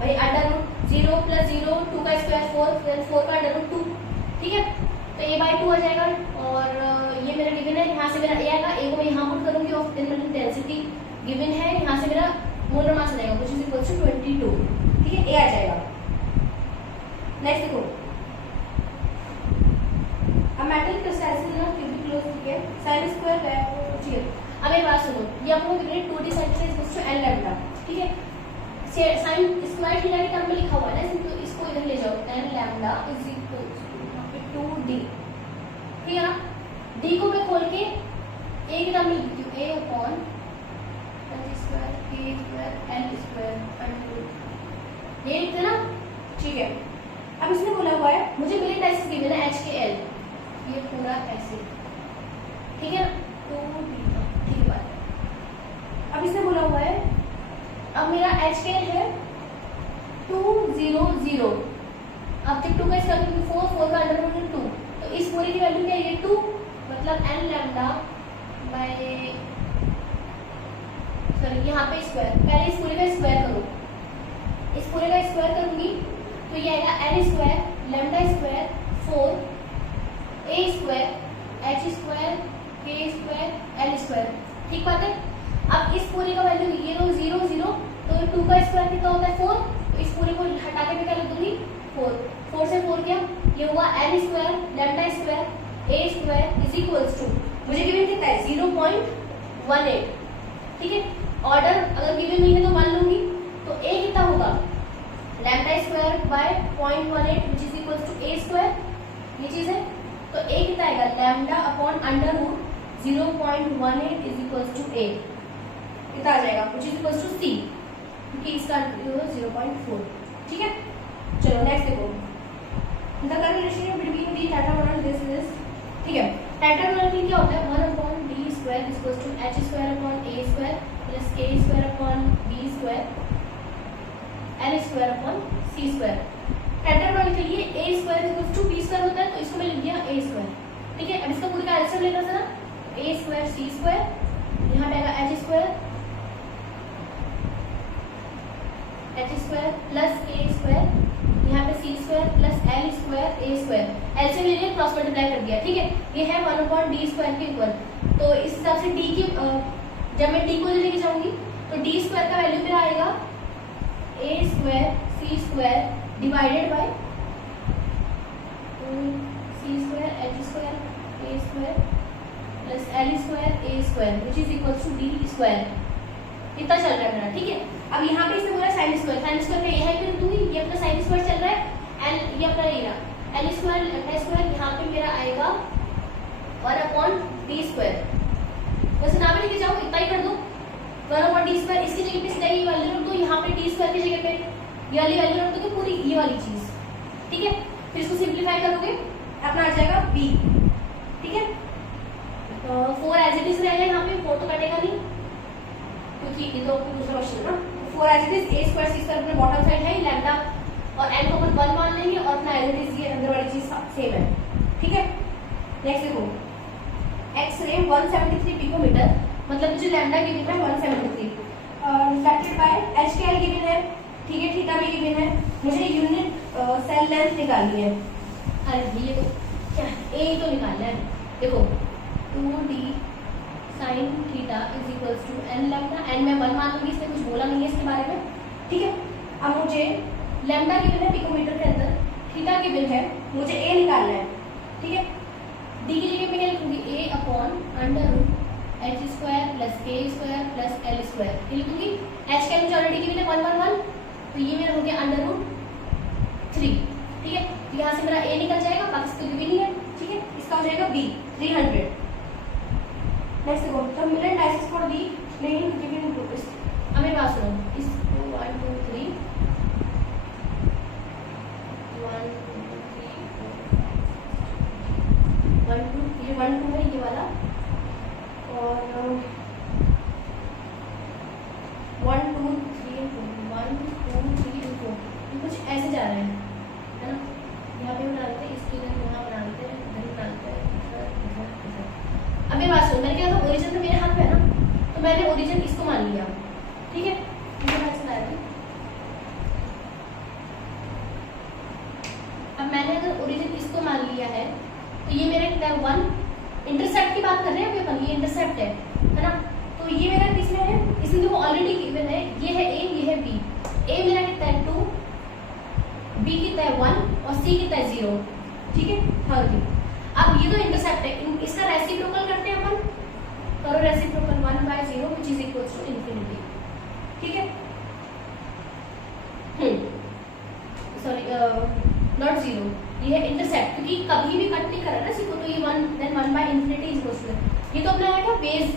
भाई, अंडर रूट 0 प्लस 0 2 का स्क्वायर 4, फिर 4 का अंडर रूट 2, ठीक है। तो a बाई 2 आ जाएगा, और ये मेरा गिवन है, यहाँ से मेरा a आएगा, a को मैं यहाँ पुट करूंगी और डेंसिटी गिवन है, यहाँ से मेरा मोलर मास आ जाएगा व्हिच इज इक्वल टू 22, ठीक है, a आ जाएगा। नेक्स्ट देखो, अब मेटल क्रिस्टलाइजेशन ना क्यूबिक क्लोज, ठीक है, sin स्क्वायर ठीक है। अब एक बात सुनो, ये आपको गिवन है 2d sin theta is equal to n lambda, ठीक है। sin स्क्वायर थीटा के टर्म में लिखा हुआ है ना, तो इसको इधर ले जाओ, n lambda is equal to 2d, ठीक है ना। d को मैं खोल के a की टर्म में लिखती हूँ, a upon h square k square l square under ये लिखते ना, ठीक है। अब इसने बोला हुआ है मुझे मिलियन डाइसेस गिवन है h के l, ये पूरा ऐसे, ठीक है, तो ठीक बात है। अब इसने बोला हुआ है, अब मेरा h के l है 2 0 0, अब जब 2 का स्क्वायर करेंगे 4 का अंडर रूट 2, तो इस पूरे की वैल्यू क्या है, 2, मतलब n लैम्डा बाय, सॉरी यहाँ पे स्क्वायर, पहले इस पूरे का स्क्वायर करो, इस पूरे का स्क्वायर करूंगी तो ये आएगा n square lambda square 4 a square h square k square l square, ठीक बात है। अब इस पूरे का वैल्यू ये तो 0 0, तो 2 का स्क्वायर कितना होता है 4, तो इस पूरे को हटा के मैं क्या लिख दूंगी 4 से 4 क्या, ये हुआ n square lambda square a square is equals to, मुझे गिवन कितना है 0.18, ठीक है। ऑर्डर अगर गिवन नहीं है तो 1 लूंगी, तो a कितना होगा lambda square by 0.18 which is equals to a square, ये चीज है। तो a कितना आएगा lambda upon under root 0.18 is equals to a, कितना आ जाएगा which is equals to c, क्योंकि इसका 0.4, ठीक है। चलो नेक्स्ट देखो, the current relation between the tetragonal this, ठीक है। टेट्रागोनल क्या होता है, 1 upon d square is equals to h square upon a square plus k square upon b square l square upon c square. Tetragonal के लिए a square is equals to b square होता है, तो इसको मैं लिख दिया a स्क्वायर, ठीक है। अब इसका पूरा का एलसीएम लेना था ना, a स्क्वायर c स्क्वायर, यहाँ पे आएगा h square plus k square, यहाँ पे c square plus l square a square, LCM ले लिया क्रॉस मल्टीप्लाई कर दिया, ठीक है। ये है 1 अपॉन d स्क्वायर के इक्वल, तो इस हिसाब से d की जब मैं d को लेके जाऊंगी तो d स्क्वायर का वैल्यू मेरा आएगा a square c square divided by c square h square a square plus l square a square which is equals to d square, इतना चल रहा है मेरा, ठीक है। अब यहाँ पे इसने बोला साइन स्क्वायर पे ये है फिर दूंगी, ये अपना साइन स्क्वायर चल रहा है, एल ये अपना ये रहा, एल स्क्वायर लैम्डा स्क्वायर, यहाँ पे मेरा आएगा 1 अपॉन डी स्क्वायर, वैसे ना भी लेके जाओ इतना ही कर दो, 1 अपॉन डी स्क्वायर, इसकी जगह पे सीधा ये वाली रख दो, यहाँ पे डी स्क्वायर की जगह पे ये वाली वैल्यू रख दो, तो पूरी ये वाली चीज, ठीक है। फिर इसको सिंप्लीफाई करोगे अपना आ जाएगा b, ठीक है। 4 एज इट इज रहेगा, यहाँ पे 4 तो कटेगा नहीं क्योंकि ये तो दूसरा क्वेश्चन है ना, 4 as it is, a square c square अपने बॉटम साइड है, लैम्डा और एन को अपन 1 मान लेंगे और अपना एज ये अंदर वाली चीज सेम है, ठीक है। नेक्स्ट देखो एक्स-रे 173 पिकोमीटर, मतलब मुझे लैम्डा गिवन है 173 डिवाइडेड बाय एचकेएल गिवन है, ठीक है, थीटा भी गिवन है, मुझे यूनिट सेल लेंथ निकालनी है। अरे ये तो क्या है, ए तो निकालना है। देखो 2d sin theta is equals to n lambda, n में 1 मान लूंगी, इसने कुछ बोला नहीं है इसके बारे में, ठीक है। अब मुझे लैम्डा गिवन है पिकोमीटर के अंदर, थीटा गिवन है, मुझे a निकालना है, ठीक है। d की जगह पे क्या लिखूंगी, a upon under root h square plus k square plus l square, ये लिखूंगी। h का मुझे ऑलरेडी गिवन है 1 1 1, तो ये मेरा हो गया अंडर रूट 3, ठीक है। यहाँ से मेरा a निकल जाएगा, बाकी इसको गिवन ही है, ठीक है। इसका हो जाएगा b 300। नेक्स्ट देखो the Miller indices for the plane given in progress. अब मेरी बात सुनो, इस 1 2 3 1 2 3 1 2 ये 1 2 है ये वाला, और 1 2 3 1 2 3 4 ये कुछ ऐसे जा रहे हैं, है ना। यहाँ पे बनाते हैं, इसके इधर यहाँ बनाते हैं, इधर बनाते हैं, अब मेरी बात सुन, मैंने क्या था ओरिजिन तो मेरे हाथ में है ना, तो मैंने ओरिजिन इसको मान लिया, ठीक है। अब मैंने अगर ओरिजिन इसको मान लिया है तो ये मेरा कितना है 1, इंटरसेप्ट की बात कर रहे हैं अभी अपन, ये इंटरसेप्ट है ना। तो ये मेरा किसमें है, इसमें देखो ऑलरेडी गिवन है, ये है a ये है b, a मेरा कितना है 2, b कितना है 1 और c कितना है 0, ठीक है। 30। अब ये तो इंटरसेप्ट है, इसका रेसिप्रोकल करते हैं अपन, करो reciprocal 1/0 which is equals to infinity, ठीक है। सॉरी नॉट 0, ये है इंटरसेप्ट, क्योंकि कभी भी कट नहीं कर रहा ना इसको, तो ये 1 देन 1/इंफिनिटी इज इक्वल्स टू, ये तो अपना आएगा बेस।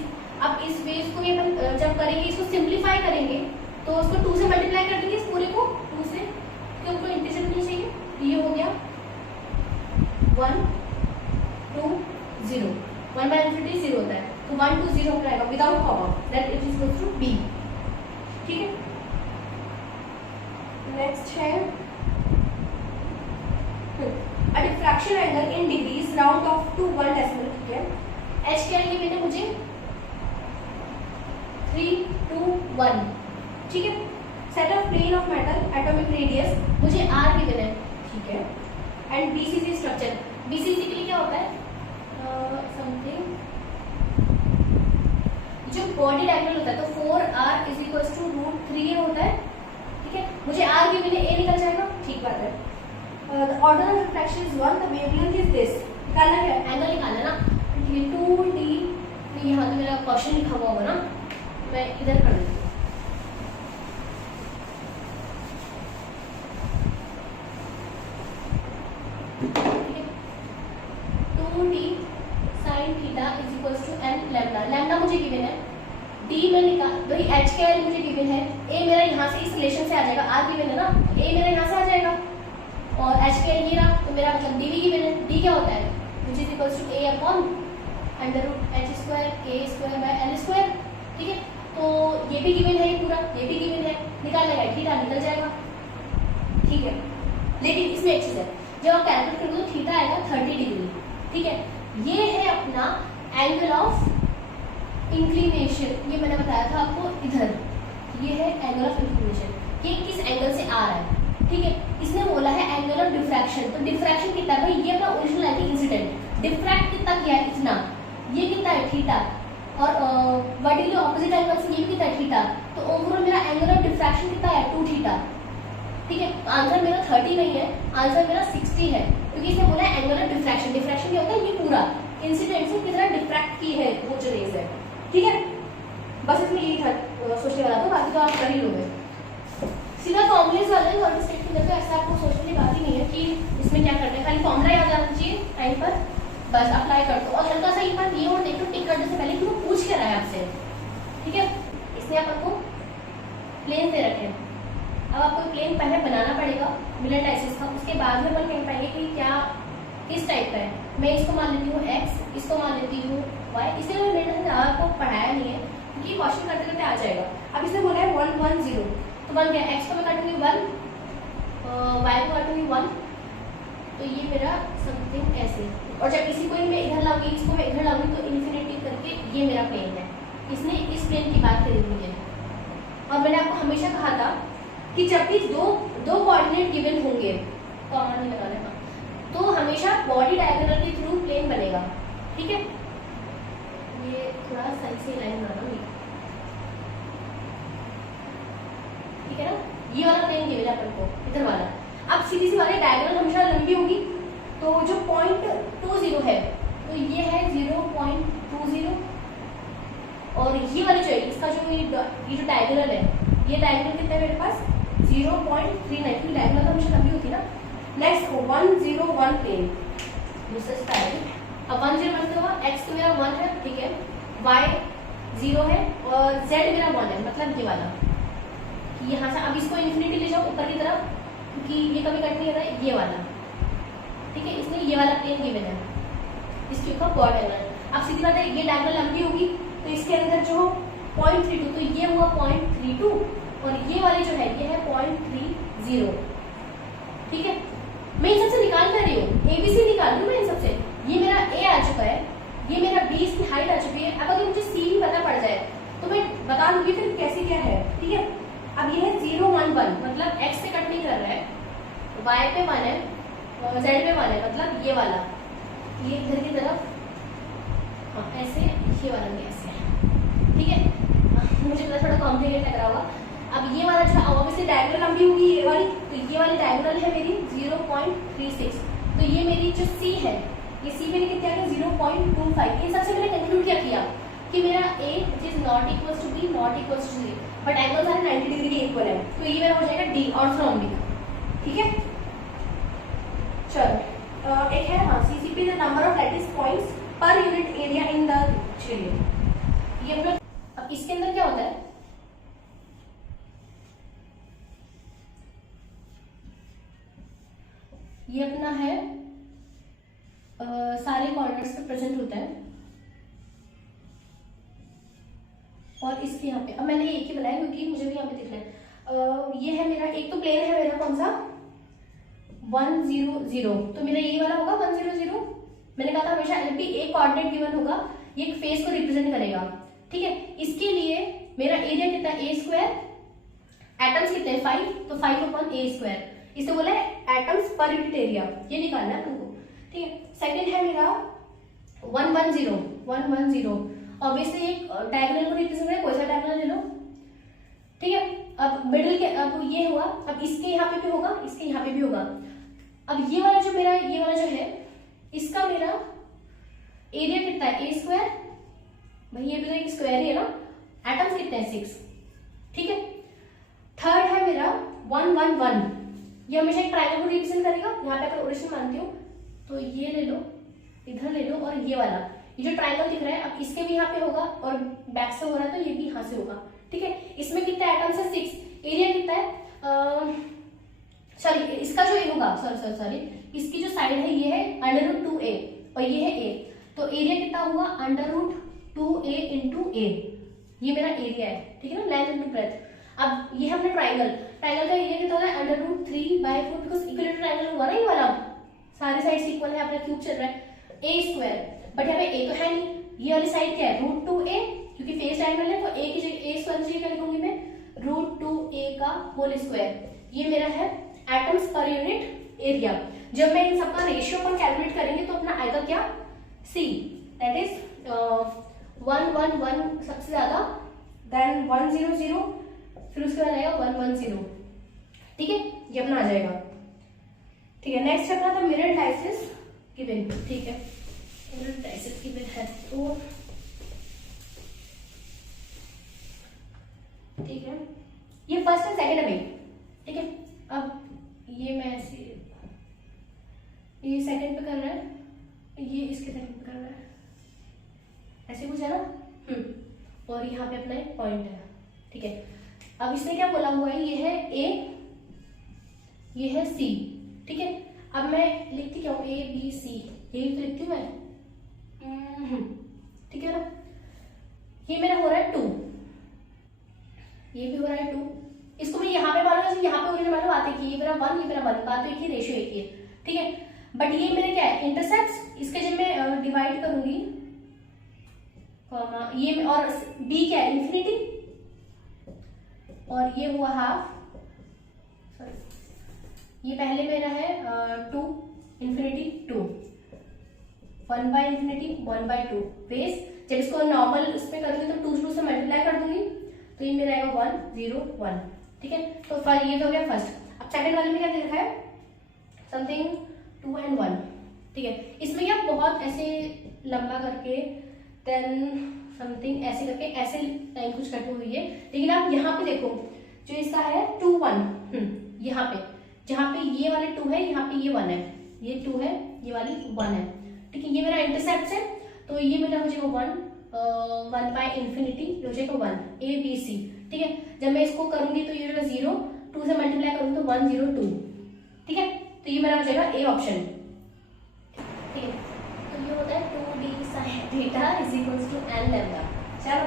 अब इस बेस को भी अपन जब करेंगे, इसको सिंप्लीफाई करेंगे तो उसको 2 से मल्टीप्लाई कर देंगे, इस पूरे को 2 से, क्योंकि हमको इंटीजर नहीं चाहिए, ये हो गया 1 2 0, 1/इंफिनिटी 0 होता है, तो 1 2 0 हो जाएगा without comma, that it is equals to b, ठीक है। नेक्स्ट है a diffraction angle in degrees round off to 1 decimal, ठीक है। h क्या है मैंने मुझे 3 2 1, ठीक है। Set of plane of metal atomic radius मुझे r गिवन है, ठीक है। एंड BCC स्ट्रक्चर, BCC के लिए क्या होता है समथिंग जो बॉडी डायगोनल होता है, तो 4r is equals to √3a होता है, ठीक है। मुझे r की वैल्यू a निकल जाएगा, ठीक बात है। The order of refraction is 1, the wavelength is this, निकालना क्या है, एंगल निकालना ना, ठीक है। 2d, तो यहाँ तो मेरा क्वेश्चन लिखा हुआ होगा ना, मैं इधर कर देती हूँ, ठीक है। 2d sin theta is equals to n lambda, lambda मुझे गिवन है, d में निकाल वही h का मुझे गिवन है, a मेरा यहाँ से इस रिलेशन से आ जाएगा, r गिवन है ना, a मेरा यहाँ से आ जाएगा, और h का ये रहा, तो मेरा मतलब d भी गिवन है। d क्या होता है, which is equals to a upon under root h square k square by l square, ठीक है। तो ये भी गिवन है, ये पूरा ये भी गिवन है, निकालना है थीटा निकल जाएगा, ठीक है। लेकिन इसमें एक चीज है, जब आप कैलकुलेट करोगे तो थीटा आएगा 30 डिग्री, ठीक है। ये है अपना एंगल ऑफ इंक्लिनेशन, ये मैंने बताया था आपको इधर, ये है एंगल ऑफ इंक्लिनेशन, ये किस एंगल से आ रहा है, ठीक है। इसने बोला है एंगल ऑफ डिफ्रैक्शन, तो डिफ्रैक्शन कितना है भाई, ये अपना ओरिजिनल है इंसिडेंट, डिफ्रैक्ट कितना किया है इतना, ये कितना है थीटा, और वर्टिकली ऑपोजिट एंगल से ये भी कितना है थीटा, तो ओवरऑल मेरा एंगल ऑफ डिफ्रैक्शन कितना है 2 थीटा, ठीक है। आंसर मेरा 30 नहीं है, आंसर मेरा 60 है, क्योंकि इसने बोला है एंगल ऑफ डिफ्रैक्शन, डिफ्रैक्शन क्या होता है, ये पूरा इंसिडेंट से कितना डिफ्रैक्ट की है वो जो रेज है, ठीक है। बस इसमें यही था सोचने वाला, तो बाकी तो आप कर ही लोगे सीधा कॉम्प्लेक्स वाले और स्टेट के अंदर, तो ऐसा आपको सोचने की बात ही नहीं है कि इसमें क्या करना है, खाली फॉर्मूला याद आना चाहिए टाइम पर, बस अप्लाई कर दो। और हल्का सा एक बार ये और देख लो टिक करने से पहले कि वो पूछ के रहा है आपसे, ठीक है। इसने अपन को प्लेन दे रखे हैं, अब आपको प्लेन पहले बनाना पड़ेगा मिरर डायसिस का, उसके बाद में अपन कह पाएंगे कि क्या किस टाइप का है। मैं इसको मान लेती हूँ x, इसको मान लेती हूँ y, इसलिए मैंने आपको पढ़ाया नहीं है क्योंकि क्वेश्चन करते करते आ जाएगा। अब इसने बोला है 1 1 0, तो 1 क्या है, x को मैं काटूंगी 1 y को काटूंगी 1, तो ये मेरा समथिंग ऐसे, और जब इसी को ही मैं इधर लाऊंगी, इसको मैं इधर लाऊंगी, तो इन्फिनिटी करके ये मेरा प्लेन है। इसने इस प्लेन की बात करी हुई है। और मैंने आपको हमेशा कहा था कि जब भी दो कोऑर्डिनेट गिवन होंगे, कॉमन नहीं लगाने का, तो हमेशा बॉडी डायगोनल के थ्रू प्लेन बनेगा। ठीक है, ये थोड़ा सही से लाइन बना दूंगी, ठीक है ना। ये वाला प्लेन गिवन है अपन को, इधर वाला। अब सीधी सी वाली डायगोनल हमेशा लंबी होगी, तो जो 0.20 है, तो ये है 0.20, और ये वाली जो है, इसका जो ये जो डायगोनल है, ये डायगोनल कितना है मेरे पास 0.39, क्योंकि डायगोनल हमेशा लंबी होती है ना। नेक्स्ट 101 प्लेन, दूसरा स्टाइल। अब 101 होगा, x तो मेरा 1 है, ठीक है, y 0 है, और z मेरा 1 है, मतलब ये वाला। यहाँ से अब इसको इन्फिनिटी ले जाओ ऊपर की तरफ, क्योंकि ये कभी कट नहीं होता है, ये वाला, ठीक है। इसमें ये वाला प्लेन गिवन है, इसके ऊपर बॉर्ड डायगोनल। अब सीधी बात है, ये डायगोनल लंबी होगी, तो इसके अंदर जो 0.32, तो ये हुआ 0.32, और ये वाली जो है ये है 0.30, ठीक है। मैं इन सबसे निकाल कर रही हूँ, एबीसी निकाल रही हूँ मैं इन सबसे। ये मेरा ए आ चुका है, ये मेरा बी, इसकी हाइट आ चुकी है। अब अगर मुझे सी भी पता पड़ जाए तो मैं बता दूंगी फिर कैसे क्या है, ठीक है। अब ये है 011, मतलब x से कट नहीं कर रहा है, y पे 1 है और z पे 1 है, मतलब ये वाला, ये इधर की तरफ, हाँ ऐसे, ये वाला भी ऐसे है, ठीक है। मुझे पता थोड़ा कॉम्प्लिकेट लग रहा होगा। अब ये वाला जो ऑब्वियसली डायगोनल लंबी होगी ये वाली, तो ये वाली डायगोनल है मेरी 0.36, तो ये मेरी जो c है, ये c मैंने कितना किया 0.25। ये सबसे मैंने कंक्लूड क्या किया कि मेरा a which is not equals to b not equals to c, but angle सारे 90 डिग्री के इक्वल है, तो ये मेरा हो जाएगा d ऑर्थोनॉर्मिक, ठीक है। चलो एक है हाँ, CCP the number of lattice points per unit area in the shade. ये अपना, अब इसके अंदर क्या होता है, ये अपना है सारे कोऑर्डिनेट्स पे प्रेजेंट होता है, और इसके यहाँ पे अब मैंने एक ही बनाया क्योंकि मुझे भी यहाँ पे दिखना है। ये है मेरा, एक तो प्लेन है मेरा कौन सा 100, तो मेरा ये वाला होगा 100। मैंने कहा था हमेशा जब भी एक कोऑर्डिनेट गिवन होगा ये एक फेस को रिप्रेजेंट करेगा, ठीक है। इसके लिए मेरा एरिया कितना है a², एटम्स कितने हैं 5, तो 5/a², इसे बोला है एटम्स पर यूनिट एरिया, ये निकालना है तुमको, ठीक है। सेकंड है मेरा 110, ऑब्वियसली एक डायगोनल को रिप्रेजेंट करें, कोई सा डायगोनल ले लो, ठीक है। अब मिडिल के, अब ये हुआ, अब इसके यहाँ पे भी होगा, इसके यहाँ पे भी होगा। अब ये वाला जो मेरा, ये वाला जो है, इसका मेरा एरिया कितना है a², भाई ये भी तो एक स्क्वायर ही है ना, एटम्स कितने हैं 6, ठीक है। थर्ड है मेरा 111, ये हमेशा एक ट्रायंगल को रिप्रेजेंट करेगा, यहाँ पे अगर ओरिजिन मानती हूँ तो ये ले लो, इधर ले लो, और ये वाला, ये जो ट्रायंगल दिख रहा है, अब इसके भी यहाँ पे होगा और बैक से हो रहा है तो ये भी यहाँ से होगा, ठीक है। इसमें कितने एटम्स है 6, एरिया कितना है, सॉरी इसका जो ए होगा, सॉरी इसकी जो साइड है ये है √2a और ये है a, तो एरिया कितना होगा √2a × a, ये मेरा एरिया है, ठीक है ना, लेंथ इनटू ब्रेड्थ। अब ये है अपना ट्रायंगल का एरिया कितना होगा √3/4, बिकॉज इक्विलेटरल ट्रायंगल होगा ना ये वाला, सारे साइड्स इक्वल है, अपना क्यूब चल रहा है, a², बट यहाँ पे a तो है नहीं, ये वाली साइड क्या है √2a, क्योंकि फेस डायगोनल है, तो a की जगह a² की जगह क्या लिखूंगी मैं √2a का होल स्क्वायर। ये मेरा है एटम्स पर यूनिट एरिया। जब मैं इन सबका रेशियो पर कैलकुलेट करेंगे तो अपना आएगा क्या c, दैट इज 111 सबसे ज्यादा, देन 100, फिर उसके बाद आएगा 110, ठीक है, ये अपना आ जाएगा, ठीक है। नेक्स्ट अपना था मिरर डायसिस गिवन, ठीक है, मिरर डायसिस गिवन है तो ठीक है, ये फर्स्ट एंड सेकंड है, ठीक है। अब ये मैं ऐसे, ये सेकंड पे कर रहा है, ये इसके सेकंड पे कर रहा है, ऐसे कुछ है ना, और यहाँ पे अपना एक पॉइंट है, ठीक है। अब इसमें क्या बोला हुआ है, ये है a, ये है c, ठीक है। अब मैं लिखती क्या हूँ a b c, ये तो लिखती हूँ मैं, ठीक है ना। ये मेरा हो रहा है 2, ये भी हो रहा है 2, इसको मैं यहाँ पे मानूंगा, यहाँ पे ओरिजिन मानो बात एक ही, ये मेरा 1, ये मेरा 1, बात तो एक ही, रेशियो एक ही है, ठीक है। बट ये मेरे क्या है, इंटरसेप्ट, इसके जब मैं डिवाइड करूंगी ये, और b क्या है, इंफिनिटी, और ये हुआ हाफ, सॉरी ये पहले मेरा है 2 इंफिनिटी 2, 1/इंफिनिटी 1/2 बेस। जब इसको नॉर्मल उसमें करूंगी तो 2 से मल्टीप्लाई कर दूंगी, तो ये मेरा आएगा 1 0 1, ठीक है। तो ये तो हो गया फर्स्ट। अब सेकंड वाले में क्या देखा है, समथिंग 2 and 1, ठीक है। इसमें क्या बहुत ऐसे लंबा करके देन समथिंग ऐसे करके ऐसे लाइन कुछ कटी हुई है, लेकिन आप यहाँ पे देखो जो इसका है 2 1, यहाँ पे जहाँ पे ये वाले 2 है, यहाँ पे ये 1 है, ये 2 है, ये वाली 1 है, ठीक है। ये मेरा इंटरसेप्ट है, तो ये मेरा हो जाएगा 1/इंफिनिटी हो जाएगा 1 a b c, ठीक है। जब मैं इसको करूंगी तो ये होगा 0, 2 से मल्टीप्लाई करूंगी तो 1 0 2, ठीक है। तो ये मेरा हो जाएगा ए ऑप्शन, ठीक है। तो ये होता है 2d sin theta is equals to n lambda. चलो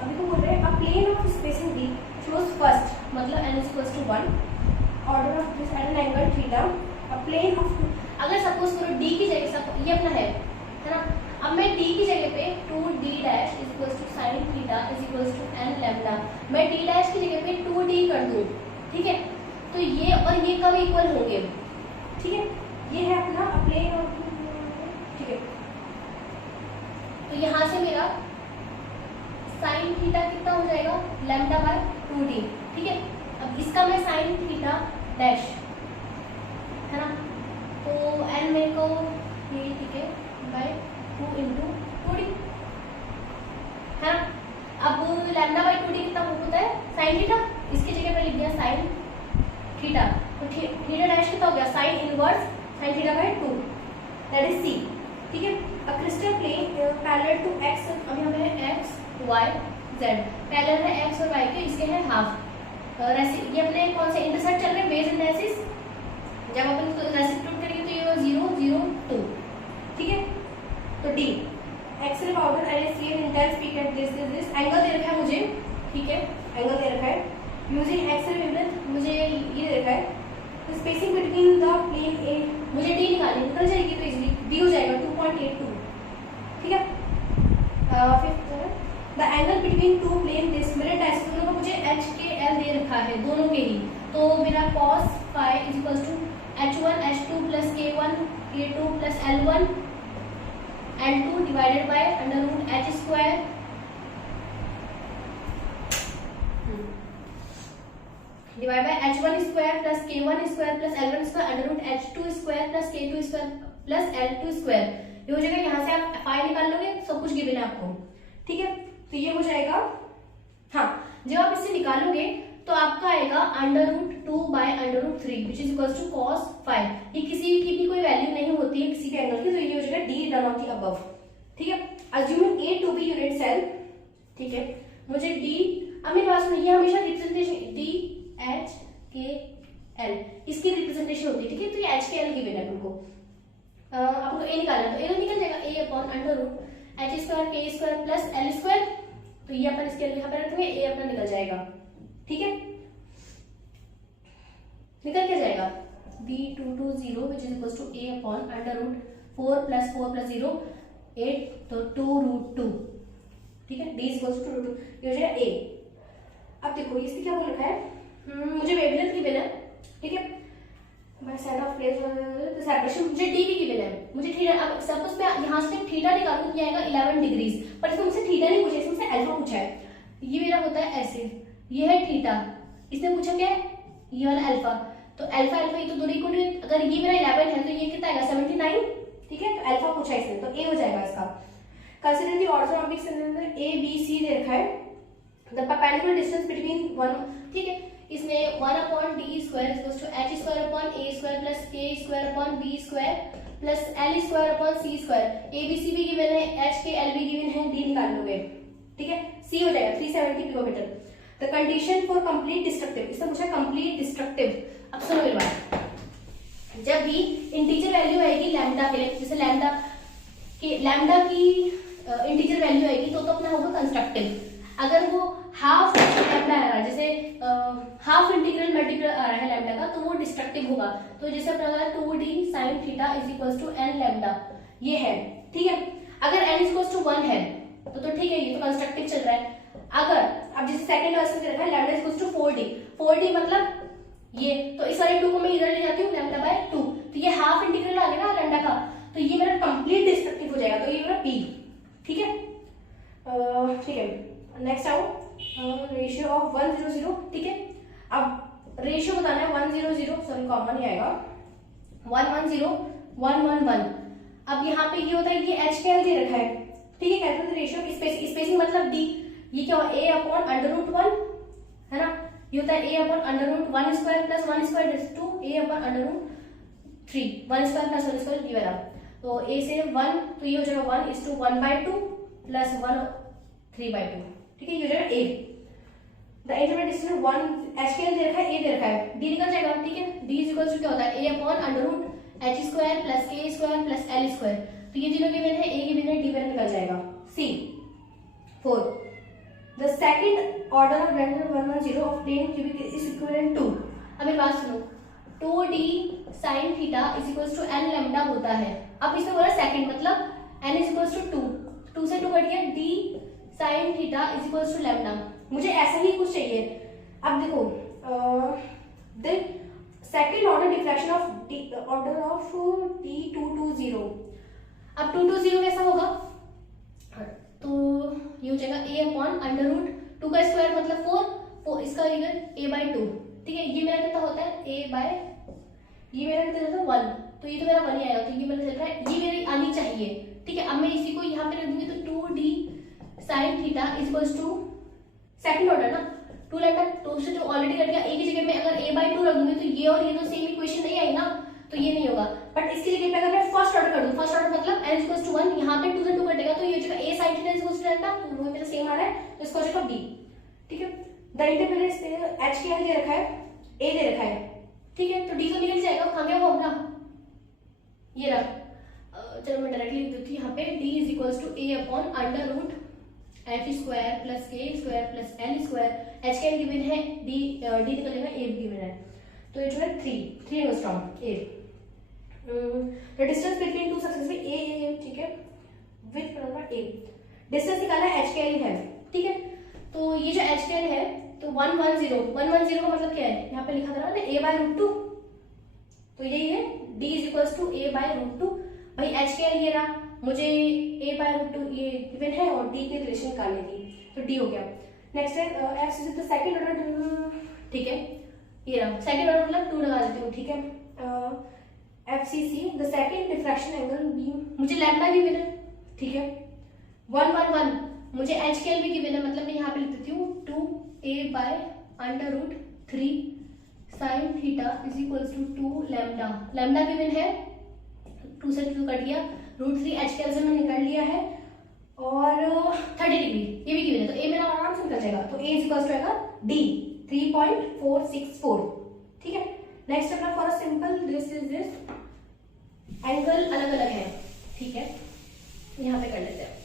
अभी को बोल रहे हैं a plane of spacing d choose first, मतलब n is equals to 1, order of this at an angle theta, a plane of, अगर सपोज करो d की जगह ये अपना है ना, अब मैं d की जगह पे 2d dash is equals to sin theta is equals to n lambda, मैं d डैश की जगह पे 2d कर दूं, ठीक है। तो ये और ये कब इक्वल होंगे, ठीक है। ये है अपना प्लेन और, ठीक है। तो यहाँ से मेरा sin थीटा कितना हो जाएगा, लैम्डा बाय 2d, ठीक है। अब इसका मैं sin थीटा डैश है ना, तो n मेरे को ये, ठीक है, बाय 2 into 2d है ना। अब लैम्डा बाय 2d कितना होता है, sin थीटा, इसकी जगह पे लिख दिया sin थीटा, तो थीटा डैश कितना हो गया, sin inverse sin theta by 2, that is c, ठीक है। A crystal plane parallel to x, अभी हमें x y z पैरेलल है x और y के, इसके है हाफ। ये अपने कौन से इंटरसेक्ट चल रहे हैं, बेस एनालिसिस, जब अपन रेसिप्रोकेट करेंगे तो ये 0 0 2, ठीक है। तो d एक्सल powder and see an intense peak at this angle दे रखा है मुझे, ठीक है, एंगल दे रखा है यूजिंग एक्सल वेवलेंथ, मुझे ये दे रखा है स्पेसिंग बिटवीन द प्लेन ए, मुझे d निकाल जाएगी तो इजीली d हो जाएगा 2.82, ठीक है। Fifth the angle between two plane this, मेरे टेस्ट दोनों को मुझे h के l दे रखा है, दोनों के ही, तो मेरा cos phi is equals to h1 h2 plus k1 k2 plus l1 l2 divided by under root h square, divide by h1 square plus k1 square plus l1 square under root h2 square plus k2 square plus l2 square. ये हो जाएगा, यहाँ से आप phi निकाल लोगे, सब कुछ गिवन है आपको, ठीक है। तो ये हो जाएगा, हाँ, जब आप इससे निकालोगे तो आपका आएगा under root 2 by under root 3 which is equals to cos phi। ये किसी की भी कोई वैल्यू नहीं होती है किसी भी एंगल की, तो ये हो जाएगा d none of the above, ठीक है। Assuming a to be unit cell, ठीक है, मुझे d, अब मेरे पास ये हमेशा representation d h k l इसकी रिप्रेजेंटेशन होती है, ठीक है। तो ये h के l गिवन है तुमको, आपको a निकालना है तो a निकल जाएगा a upon under root h square k square plus l square, तो ये अपन इसके यहाँ पे रखेंगे, a अपना निकल जाएगा, ठीक है। निकल क्या जाएगा, b220 which is equals to a upon under root 4 plus 4 plus 0 8, तो 2 root 2, ठीक है। d is equals to 2, ये हो जाएगा a। अब देखो इससे क्या बोल रखा है, मुझे वेवलेंथ की बिना, ठीक है, मैं सेट ऑफ प्लेस तो सेपरेशन मुझे d भी गिवन है, मुझे थीटा, अब सपोज मैं यहाँ से थीटा निकालूं तो आएगा 11 डिग्रीज, पर इसमें मुझसे थीटा नहीं पूछा, इसमें से अल्फा पूछा है। ये मेरा होता है ऐसे, ये है थीटा, इसने पूछा क्या है, ये वाला अल्फा, तो अल्फा अल्फा ये तो दोनों इक्वल, अगर ये मेरा 11 है तो ये कितना आएगा 79, ठीक है। तो अल्फा पूछा इसने, तो a हो जाएगा इसका। Consider the orthogonal cylinder a b c दे रखा है, the perpendicular distance between one, ठीक है। इसने 1 upon d square equals to h square upon a square plus k square upon b square plus l square upon c square, a b c भी given है, h के l भी given है, d निकाल लोगे, ठीक है। c हो जाएगा 370 picometre. The condition for complete destructive, इसने पूछा कंप्लीट डिस्ट्रक्टिव। अब सुनो मेरी बात, जब भी इंटीजर वैल्यू आएगी लैम्डा के लिए, जैसे लैम्डा की इंटीजर वैल्यू आएगी तो अपना होगा कंस्ट्रक्टिव, अगर वो हाफ लैम्डा आ रहा है, जैसे हाफ इंटीग्रल मल्टीपल आ रहा है लैम्डा का, तो वो डिस्ट्रक्टिव होगा। तो जैसे अपना 2d sin theta is equal to n lambda, ये है, ठीक है। अगर n इज इक्वल टू 1 है तो ठीक है, ये तो कंस्ट्रक्टिव चल रहा है। अगर अब जैसे सेकंड वर्सन में रखा है lambda is equal to 4d मतलब ये, तो इस वाले 2 को मैं इधर ले जाती हूँ लैम्डा बाय 2, तो ये हाफ इंटीग्रल आ गया ना लैम्डा का, तो ये मेरा कंप्लीट डिस्ट्रक्टिव हो जाएगा, तो ये मेरा p, ठीक है। ठीक है, नेक्स्ट आओ रेशियो ऑफ 1 0 0, ठीक है। अब रेशियो बताना है 1 0 0, सॉरी कॉमन ही आएगा 1 1 0 1 1 1। अब यहाँ पे ये होता है, ये h के दे रखा है, ठीक है। कैलकुलेट रेशियो ऑफ स्पेसिंग मतलब d, ये क्या हुआ a अपॉन अंडर रूट 1 है ना, ये होता है a upon under root 1 square plus 1 square is to a upon under root 3 1 square plus 1 square, ये वाला। तो a से 1, तो ये हो जाएगा 1 इज टू 1/2 प्लस 1 3/2, ठीक है, ये हो जाएगा a। The intermediate distance 1 h के दे रखा है, a दे रखा है, d निकल जाएगा, ठीक है। d इज इक्वल टू क्या होता है a upon under root h square plus k square plus l square, तो ये तीनों गिवन है, a गिवन है, d गिवन निकल जाएगा। c 4 the second order of render 1 1 0 of plane cubic is equivalent to, अब मेरी बात सुनो, 2d sin theta is equal to n lambda होता है। अब इसमें बोला सेकंड मतलब n इज इक्वल टू 2 से 2 कट गया, d sin theta is equal to lambda, मुझे ऐसा ही कुछ चाहिए। अब देखो the second order diffraction of order of d 2 2 0, अब 2 2 0 कैसा होगा, तो ये हो जाएगा a अपॉन अंडर रूट 2 का स्क्वायर मतलब 4, इसका a बाय 2, ठीक है। ये मेरा कितना होता है a बाय, ये मेरा कितना होता है 1, तो ये तो मेरा 1 ही आएगा, तो ये मेरा चल रहा है, ये मेरी आनी चाहिए, ठीक है। अब मैं इसी को यहाँ पे रख दूंगी, तो 2d sin theta is equal to second order ना, 2 लैम्डा 2 से 2 ऑलरेडी कट गया, a की जगह में अगर a बाय 2 रख दूंगी तो ये और ये तो सेम इक्वेशन नहीं आई ना, तो ये नहीं होगा। बट इसकी जगह पे अगर मैं फर्स्ट ऑर्डर कर दूं, फर्स्ट ऑर्डर मतलब n इक्वल टू 1, यहाँ पे 2 से 2 कटेगा, तो ये हो जाएगा a sin theta is equal to lambda, तो वो मेरा सेम आ रहा है, तो इसका हो जाएगा b, ठीक है। द इंटरमीडिएट h के दे रखा है, a दे रखा है, ठीक है, तो d तो निकल जाएगा, कहां गया वो अपना, ये रहा। चलो मैं डायरेक्टली लिख देती हूं यहाँ पे, d is equal to a upon under root h square plus k square plus l square, h के गिवन है, d निकलेगा, a गिवन है, तो ये जो है 3 angstrom a। The distance between two successive a, ठीक है, विथ नंबर a, डिस्टेंस निकालना है h के है, ठीक है। तो ये जो h के है, तो 1 1 0 का मतलब क्या है, यहाँ पे लिखा था ना a बाय रूट 2, तो यही है d is equal to a by root 2। भाई h के ये रहा, मुझे a बाय रूट 2 ये गिवन है और d की रिलेशन निकालनी थी, तो d हो गया। नेक्स्ट है f is the second order, ठीक है, ये रहा सेकंड ऑर्डर मतलब 2 लगा देती हूँ, ठीक है। FCC the second diffraction angle b, मुझे लैम्डा भी मिला, ठीक है। 1 1 1 मुझे h के भी गिवन है, मतलब मैं यहाँ पे लिख देती हूँ 2a by under root 3 sin theta is equal to 2 lambda, lambda given है, 2 से 2 कट गया, रूट 3 h के में निकाल लिया है, और 30 डिग्री ये भी गिवन है, तो a मेरा आराम से निकल जाएगा, तो a इज इक्वल टू आएगा d 3.464, ठीक है। नेक्स्ट अपना for a simple this is this, angle अलग अलग है, ठीक है, यहाँ पे कर लेते हैं,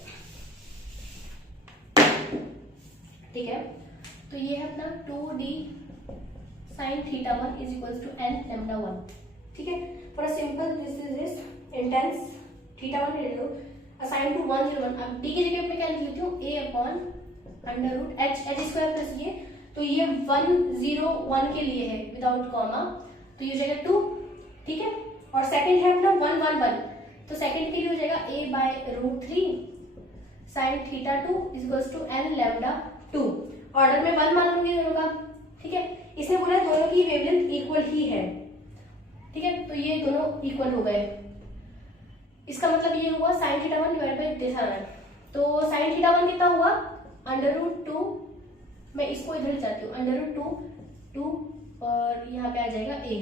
ठीक है। तो ये है अपना 2d sin theta 1 is equal to n lambda 1, ठीक है। For a simple this is this intense theta 1 ले लो, असाइन टू 1 0 1, अब d की जगह पे क्या लिख लेती हूँ a upon under root h square plus ये, तो ये 1 0 1 के लिए है विदाउट कॉमा, तो ये हो जाएगा 2, ठीक है। और सेकंड है अपना 1 1 1, तो सेकंड के लिए हो जाएगा a by root 3 sin theta 2 is equal to n lambda 2, order में 1 मान लूंगी दोनों का, ठीक है। इसने बोला दोनों की वेवलेंथ इक्वल ही है, ठीक है, तो ये दोनों इक्वल हो गए, इसका मतलब ये हुआ sin theta 1 divide by this, तो sin थीटा 1 कितना हुआ अंडर रूट 2, मैं इसको इधर जाती हूँ, अंडर रूट 2 और यहाँ पे आ जाएगा a,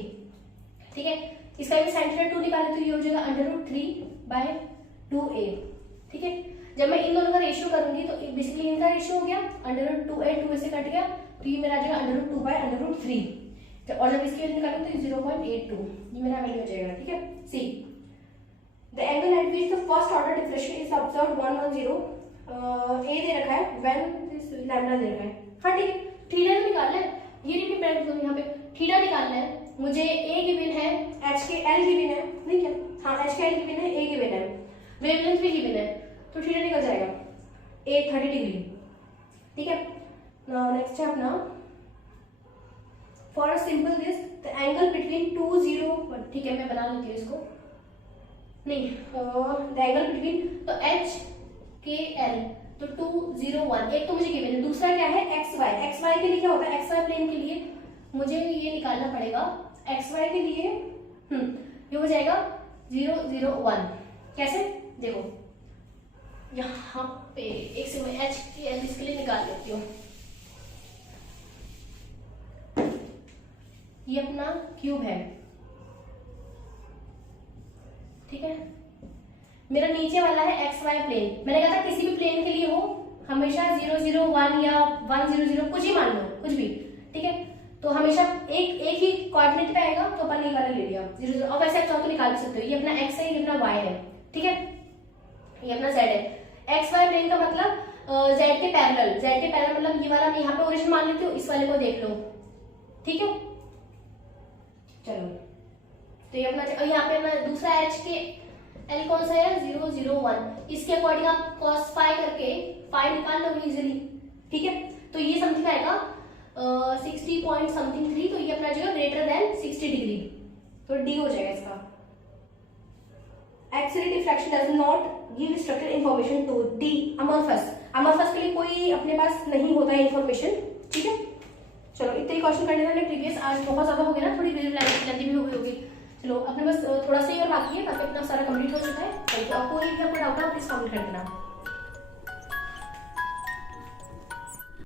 ठीक है। इसका भी sin थीटा 2 निकाले, तो ये हो जाएगा अंडर रूट 3 बाय 2a, ठीक है। जब मैं इन दोनों का रेशियो करूंगी तो बेसिकली इनका रेशियो हो गया अंडर रूट 2a, 2a से कट गया, तो ये मेरा आ जाएगा under root 2 by under root 3, और जब इसकी वैल्यू निकालूं तो 0.82 ये मेरा वैल्यू हो जाएगा, ठीक है। See the angle at which the first order differential is observed 1 1 0, a दे रखा है, व्हेन दिस लैम्डा दे रखा है, हाँ ठीक है, थीटा तो निकालना है, ये नहीं मैं यहाँ पे थीटा निकालना है मुझे। ए गिवन है, एच के एल गिवन है, नहीं क्या, हाँ एच के एल गिवन है, ए गिवन है, वेवलेंथ भी गिवन है, तो थीटा निकल जाएगा ए 30 डिग्री। ठीक है, नेक्स्ट है अपना for simple this the angle between 2 0, ठीक है मैं बना लेती हूँ इसको, नहीं द एंगल बिटवीन, तो एच के एल, तो 2 0 1, एक तो मुझे गिवन है, दूसरा क्या है एक्स वाई। एक्स वाई के लिए क्या होता है, एक्स वाई प्लेन के लिए मुझे ये निकालना पड़ेगा, एक्स वाई के लिए ये हो जाएगा 0 0 1। कैसे, देखो यहाँ पे एक से मैं एच के एल इसके लिए निकाल लेती हूँ। ये अपना क्यूब है, ठीक है, मेरा नीचे वाला है एक्स वाई प्लेन। मैंने कहा था किसी भी प्लेन के लिए हो हमेशा 0 0 1 या 1 0 0 कुछ ही मान लो, कुछ भी, ठीक है, तो हमेशा एक ही कोऑर्डिनेट पे आएगा, तो अपन ये वाला ले लिया 0 0। अब ऐसे चाहो तो निकाल सकते हो, ये अपना एक्स है, ये अपना वाई है, ठीक है, ये अपना जेड है। एक्स वाई प्लेन का मतलब जेड के पैरेलल, जेड के पैरेलल मतलब ये वाला मैं यहाँ पे ओरिजिन मान लेती हूँ, इस वाले को देख लो, ठीक है। चलो तो ये अपना, और यहाँ पे अपना दूसरा एच के एल कौन सा है 0 0 1, इसके अकॉर्डिंग आप cos फाई करके फाई निकाल लो इजीली, ठीक है। तो ये समथिंग आएगा 60 पॉइंट समथिंग 3, तो ये अपना जो है ग्रेटर देन 60 डिग्री, तो डी हो जाएगा इसका। X-ray diffraction does not give structural information to the amorphous. Amorphous के लिए कोई अपने पास नहीं होता है इंफॉर्मेशन, ठीक है। चलो इतने क्वेश्चन करने थे प्रीवियस, आज बहुत ज्यादा हो गया ना, थोड़ी लेंथी भी हो गई होगी। चलो अपने बस थोड़ा सा ही और बाकी है, बाकी अपना सारा कंप्लीट हो चुका है। तो आपको कोई भी आपको डाउट है प्लीज कमेंट कर देना।